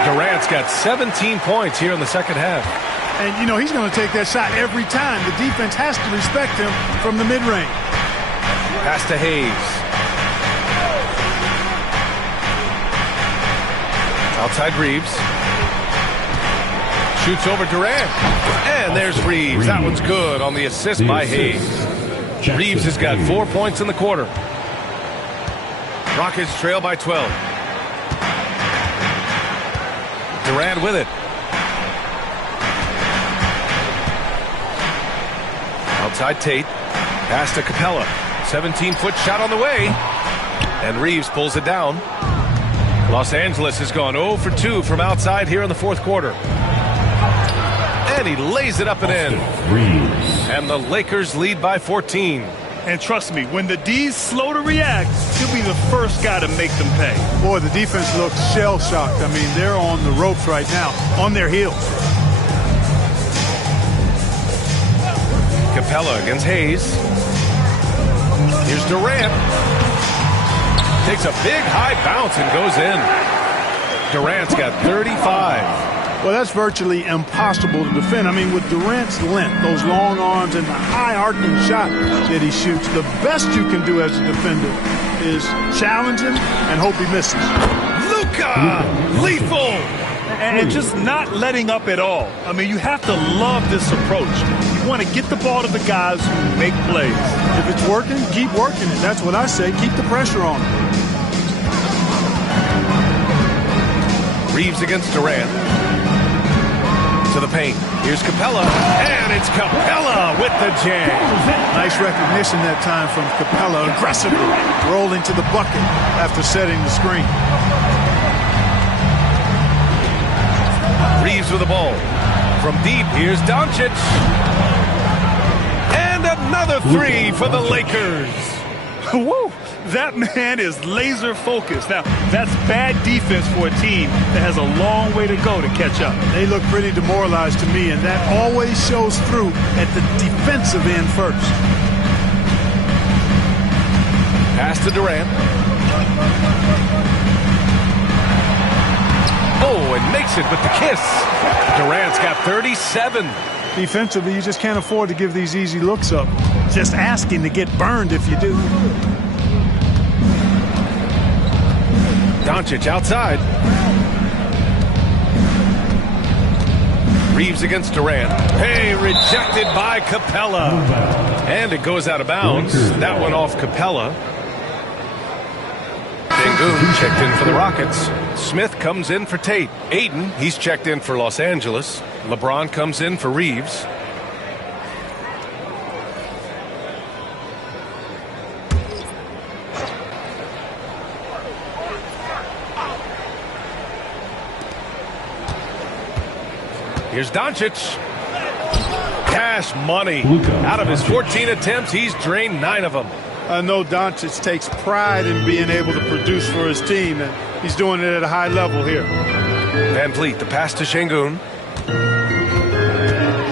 Durant's got 17 points here in the second half. And, you know, he's going to take that shot every time. The defense has to respect him from the mid-range. Pass to Hayes. Outside Reeves. Shoots over Durant. And there's Reeves. That one's good on the assist by Hayes. Reeves has got 4 points in the quarter. Rockets trail by 12. Durant with it. Outside Tate. Pass to Capella. 17-foot shot on the way. And Reeves pulls it down. Los Angeles has gone 0 for 2 from outside here in the fourth quarter. And he lays it up and in. And the Lakers lead by 14. And trust me, when the D's slow to react, he'll be the first guy to make them pay. Boy, the defense looks shell-shocked. I mean, they're on the ropes right now, on their heels. Capella against Hayes. Here's Durant. Takes a big high bounce and goes in. Durant's got 35. Well, that's virtually impossible to defend. I mean, with Durant's length, those long arms, and the high arcing shot that he shoots, the best you can do as a defender is challenge him and hope he misses. Luka! Lethal! And just not letting up at all. I mean, you have to love this approach. You want to get the ball to the guys who make plays. If it's working, keep working it. That's what I say. Keep the pressure on him. Reeves against Durant. To the paint. Here's Capella. And it's Capella with the jam. Nice recognition that time from Capella. Aggressively rolling to the bucket after setting the screen. Reeves with the ball. From deep, here's Doncic. And another 3 for the Lakers. Woo! That man is laser focused. Now, that's bad defense for a team that has a long way to go to catch up. They look pretty demoralized to me, and that always shows through at the defensive end first. Pass to Durant. Oh, and makes it with the kiss. Durant's got 37. Defensively, you just can't afford to give these easy looks up. Just asking to get burned if you do. Doncic outside. Reeves against Durant. Hey, rejected by Capella. And it goes out of bounds. That went off Capella. Sengun checked in for the Rockets. Smith comes in for Tate. Ayton, he's checked in for Los Angeles. LeBron comes in for Reeves. Here's Doncic. Cash money. Out of his 14 attempts, he's drained 9 of them. I know Doncic takes pride in being able to produce for his team, and he's doing it at a high level here. Van Vliet, the pass to Sengun.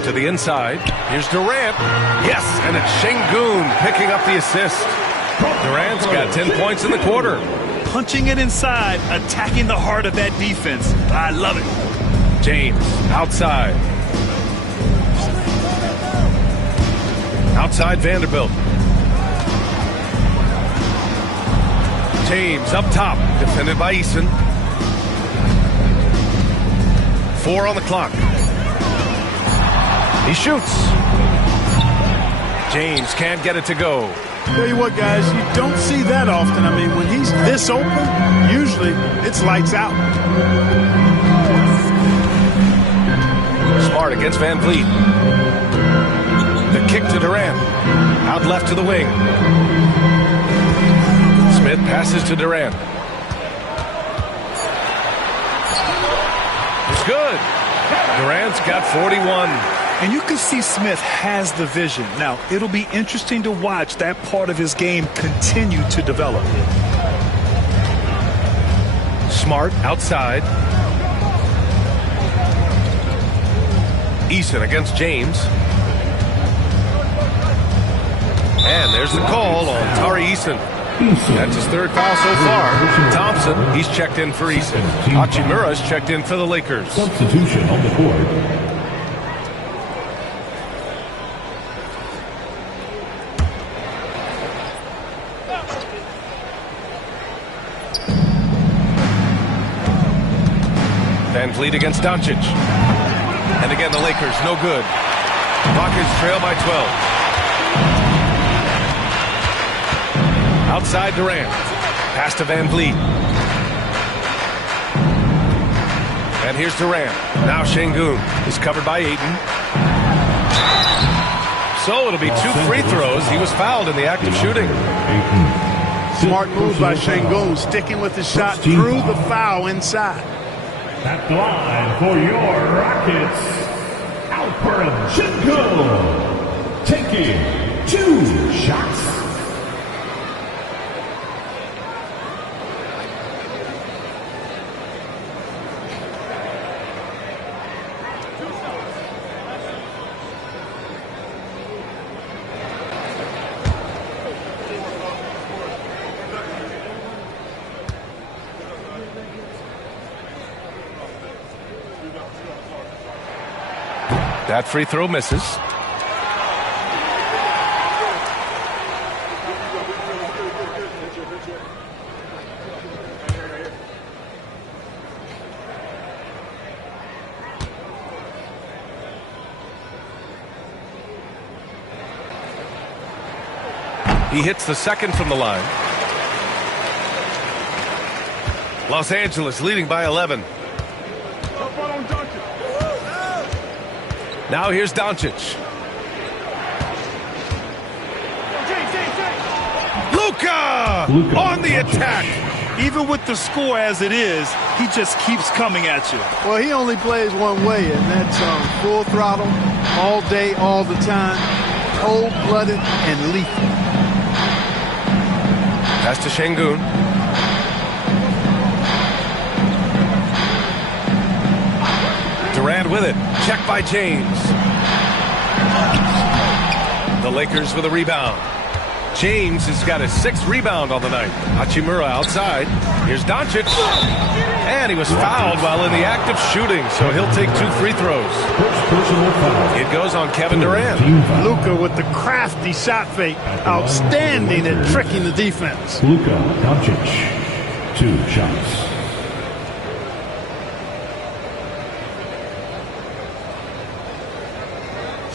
To the inside. Here's Durant. Yes, and it's Sengun picking up the assist. Durant's got 10 points in the quarter. Punching it inside, attacking the heart of that defense. I love it. James, outside. Outside Vanderbilt. James up top, defended by Eason. 4 on the clock. He shoots. James can't get it to go. Tell you what, guys, you don't see that often. I mean, when he's this open, usually it's lights out. Smart against Van Vliet. The kick to Durant. Out left to the wing. Smith passes to Durant. It's good. Durant's got 41. And you can see Smith has the vision. Now, it'll be interesting to watch that part of his game continue to develop. Smart outside. Eason against James. And there's the call on Tari Eason. That's his 3rd foul so far. Thompson, he's checked in for Eason. Hachimura's checked in for the Lakers. Substitution on the court. Van Vliet against Doncic. And again, the Lakers, no good. Rockets trail by 12. Outside Durant. Pass to Van Vliet. And here's Durant. Now Sengun is covered by Ayton. So it'll be 2 free throws. He was fouled in the act of shooting. Smart move by Sengun, sticking with the shot through the foul inside. At the line for your Rockets, Alperen Sengun, taking 2 shots. That free throw misses. He hits the second from the line. Los Angeles leading by 11. Now here's Doncic. Luka on the attack. Even with the score as it is, he just keeps coming at you. Well, he only plays one way, and that's full throttle, all day, all the time, cold-blooded and lethal. Pass to Sengun. Durant with it. Checked by James. The Lakers with a rebound. James has got his 6th rebound on the night. Hachimura outside. Here's Doncic. And he was fouled while in the act of shooting, so he'll take 2 free throws. It goes on Kevin Durant. Luka with the crafty shot fake. Outstanding at tricking the defense. Luka Doncic, 2 shots.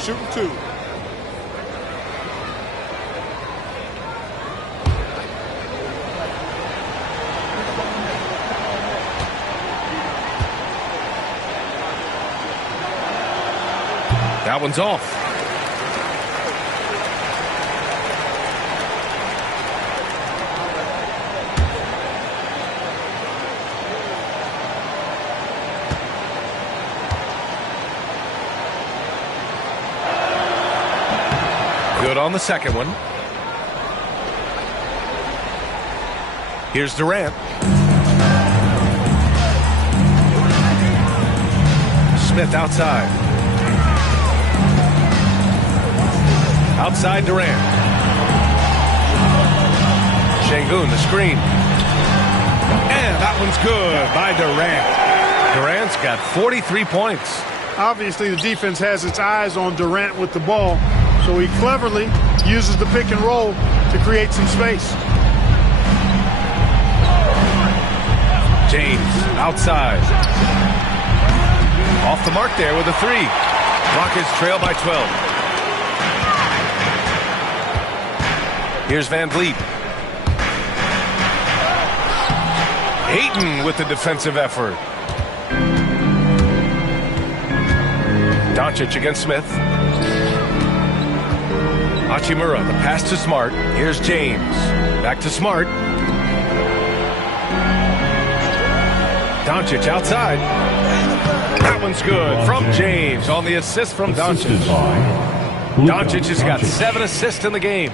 shooting 2. That one's off. Good on the second one. Here's Durant. Smith outside. Outside Durant. Şengün, the screen. And that one's good by Durant. Durant's got 43 points. Obviously, the defense has its eyes on Durant with the ball, so he cleverly uses the pick and roll to create some space. James outside. Off the mark there with a 3. Rockets trail by 12. Here's Van Vliet. Ayton with the defensive effort. Doncic against Smith. Hachimura, the pass to Smart. Here's James. Back to Smart. Doncic outside. That one's good from James on the assist from Doncic. Doncic has got 7 assists in the game.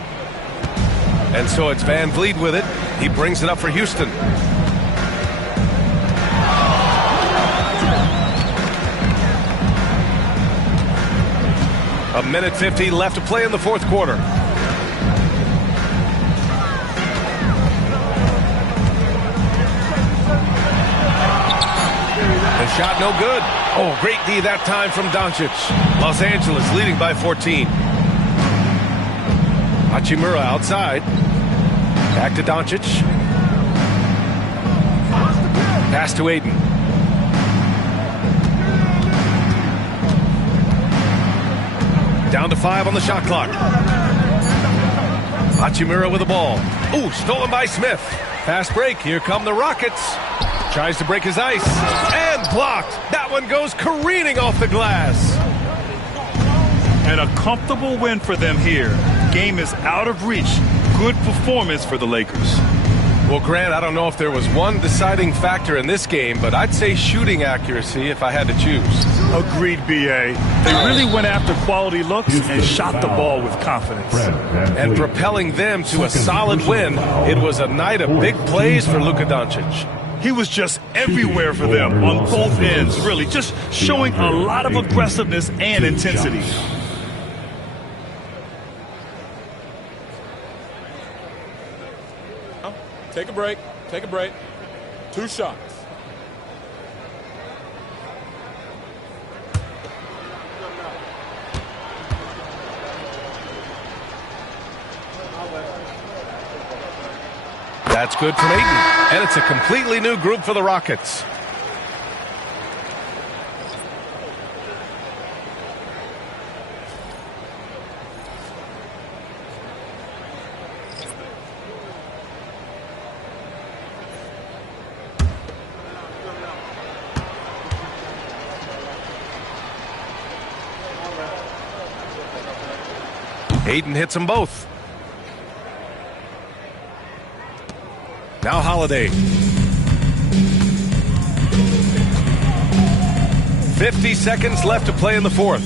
And so it's Van Vliet with it. He brings it up for Houston. A minute 50 left to play in the fourth quarter. The shot no good. Oh, great D that time from Doncic. Los Angeles leading by 14. Hachimura outside. Back to Doncic. Pass to Ayton. Down to 5 on the shot clock. Hachimura with the ball. Ooh, stolen by Smith. Fast break. Here come the Rockets. Tries to break his ice. And blocked. That one goes careening off the glass. And a comfortable win for them here. Game is out of reach. Good performance for the Lakers. Well, Grant, I don't know if there was one deciding factor in this game, but I'd say shooting accuracy if I had to choose. Agreed, B.A. They really went after quality looks and shot the ball with confidence. And propelling them to a solid win, it was a night of big plays for Luka Doncic. He was just everywhere for them on both ends, really, just showing a lot of aggressiveness and intensity. Take a break. Take a break. 2 shots. That's good from Ayton. And it's a completely new group for the Rockets. Ayton hits them both. Now Holiday. 50 seconds left to play in the fourth.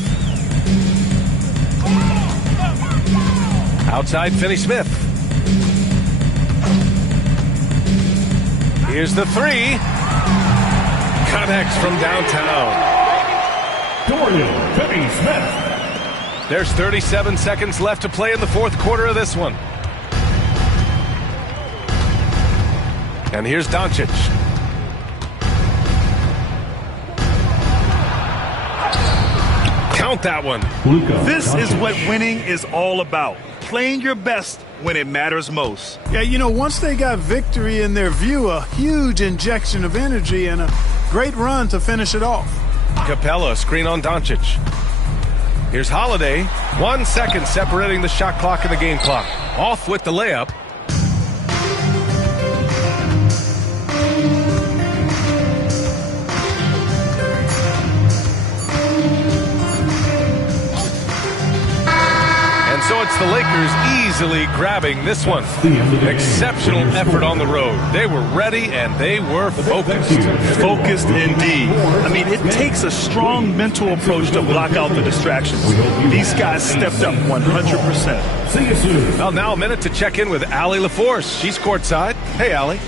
Outside Finney-Smith. Here's the 3. Connects from downtown. Dorian Finney-Smith. There's 37 seconds left to play in the fourth quarter of this one. And here's Doncic. Count that one. This is what winning is all about. Playing your best when it matters most. Yeah, you know, once they got victory in their view, a huge injection of energy and a great run to finish it off. Capella, screen on Doncic. Here's Holiday. 1 second separating the shot clock and the game clock. Off with the layup. And so it's the Lakers easily grabbing this one. Exceptional effort on the road. They were ready and they were focused. Focused indeed. I mean, it takes a strong mental approach to block out the distractions. These guys stepped up 100%. See you soon. Well, now a minute to check in with Allie LaForce. She's courtside. Hey, Allie.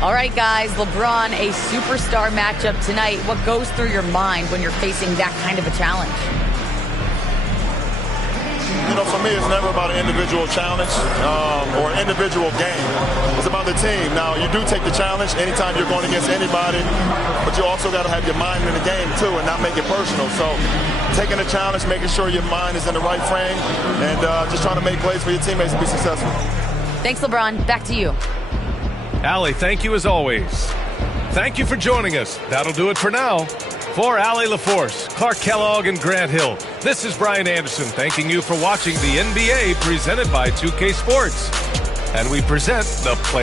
All right, guys, LeBron, a superstar matchup tonight. What goes through your mind when you're facing that kind of a challenge? You know, for me, it's never about an individual challenge or an individual game. It's about the team. Now, you do take the challenge anytime you're going against anybody, but you also got to have your mind in the game, too, and not make it personal. So taking the challenge, making sure your mind is in the right frame, and just trying to make plays for your teammates to be successful. Thanks, LeBron. Back to you. Allie, thank you as always. Thank you for joining us. That'll do it for now. For Allie LaForce, Clark Kellogg, and Grant Hill, this is Brian Anderson thanking you for watching the NBA presented by 2K Sports. And we present the Player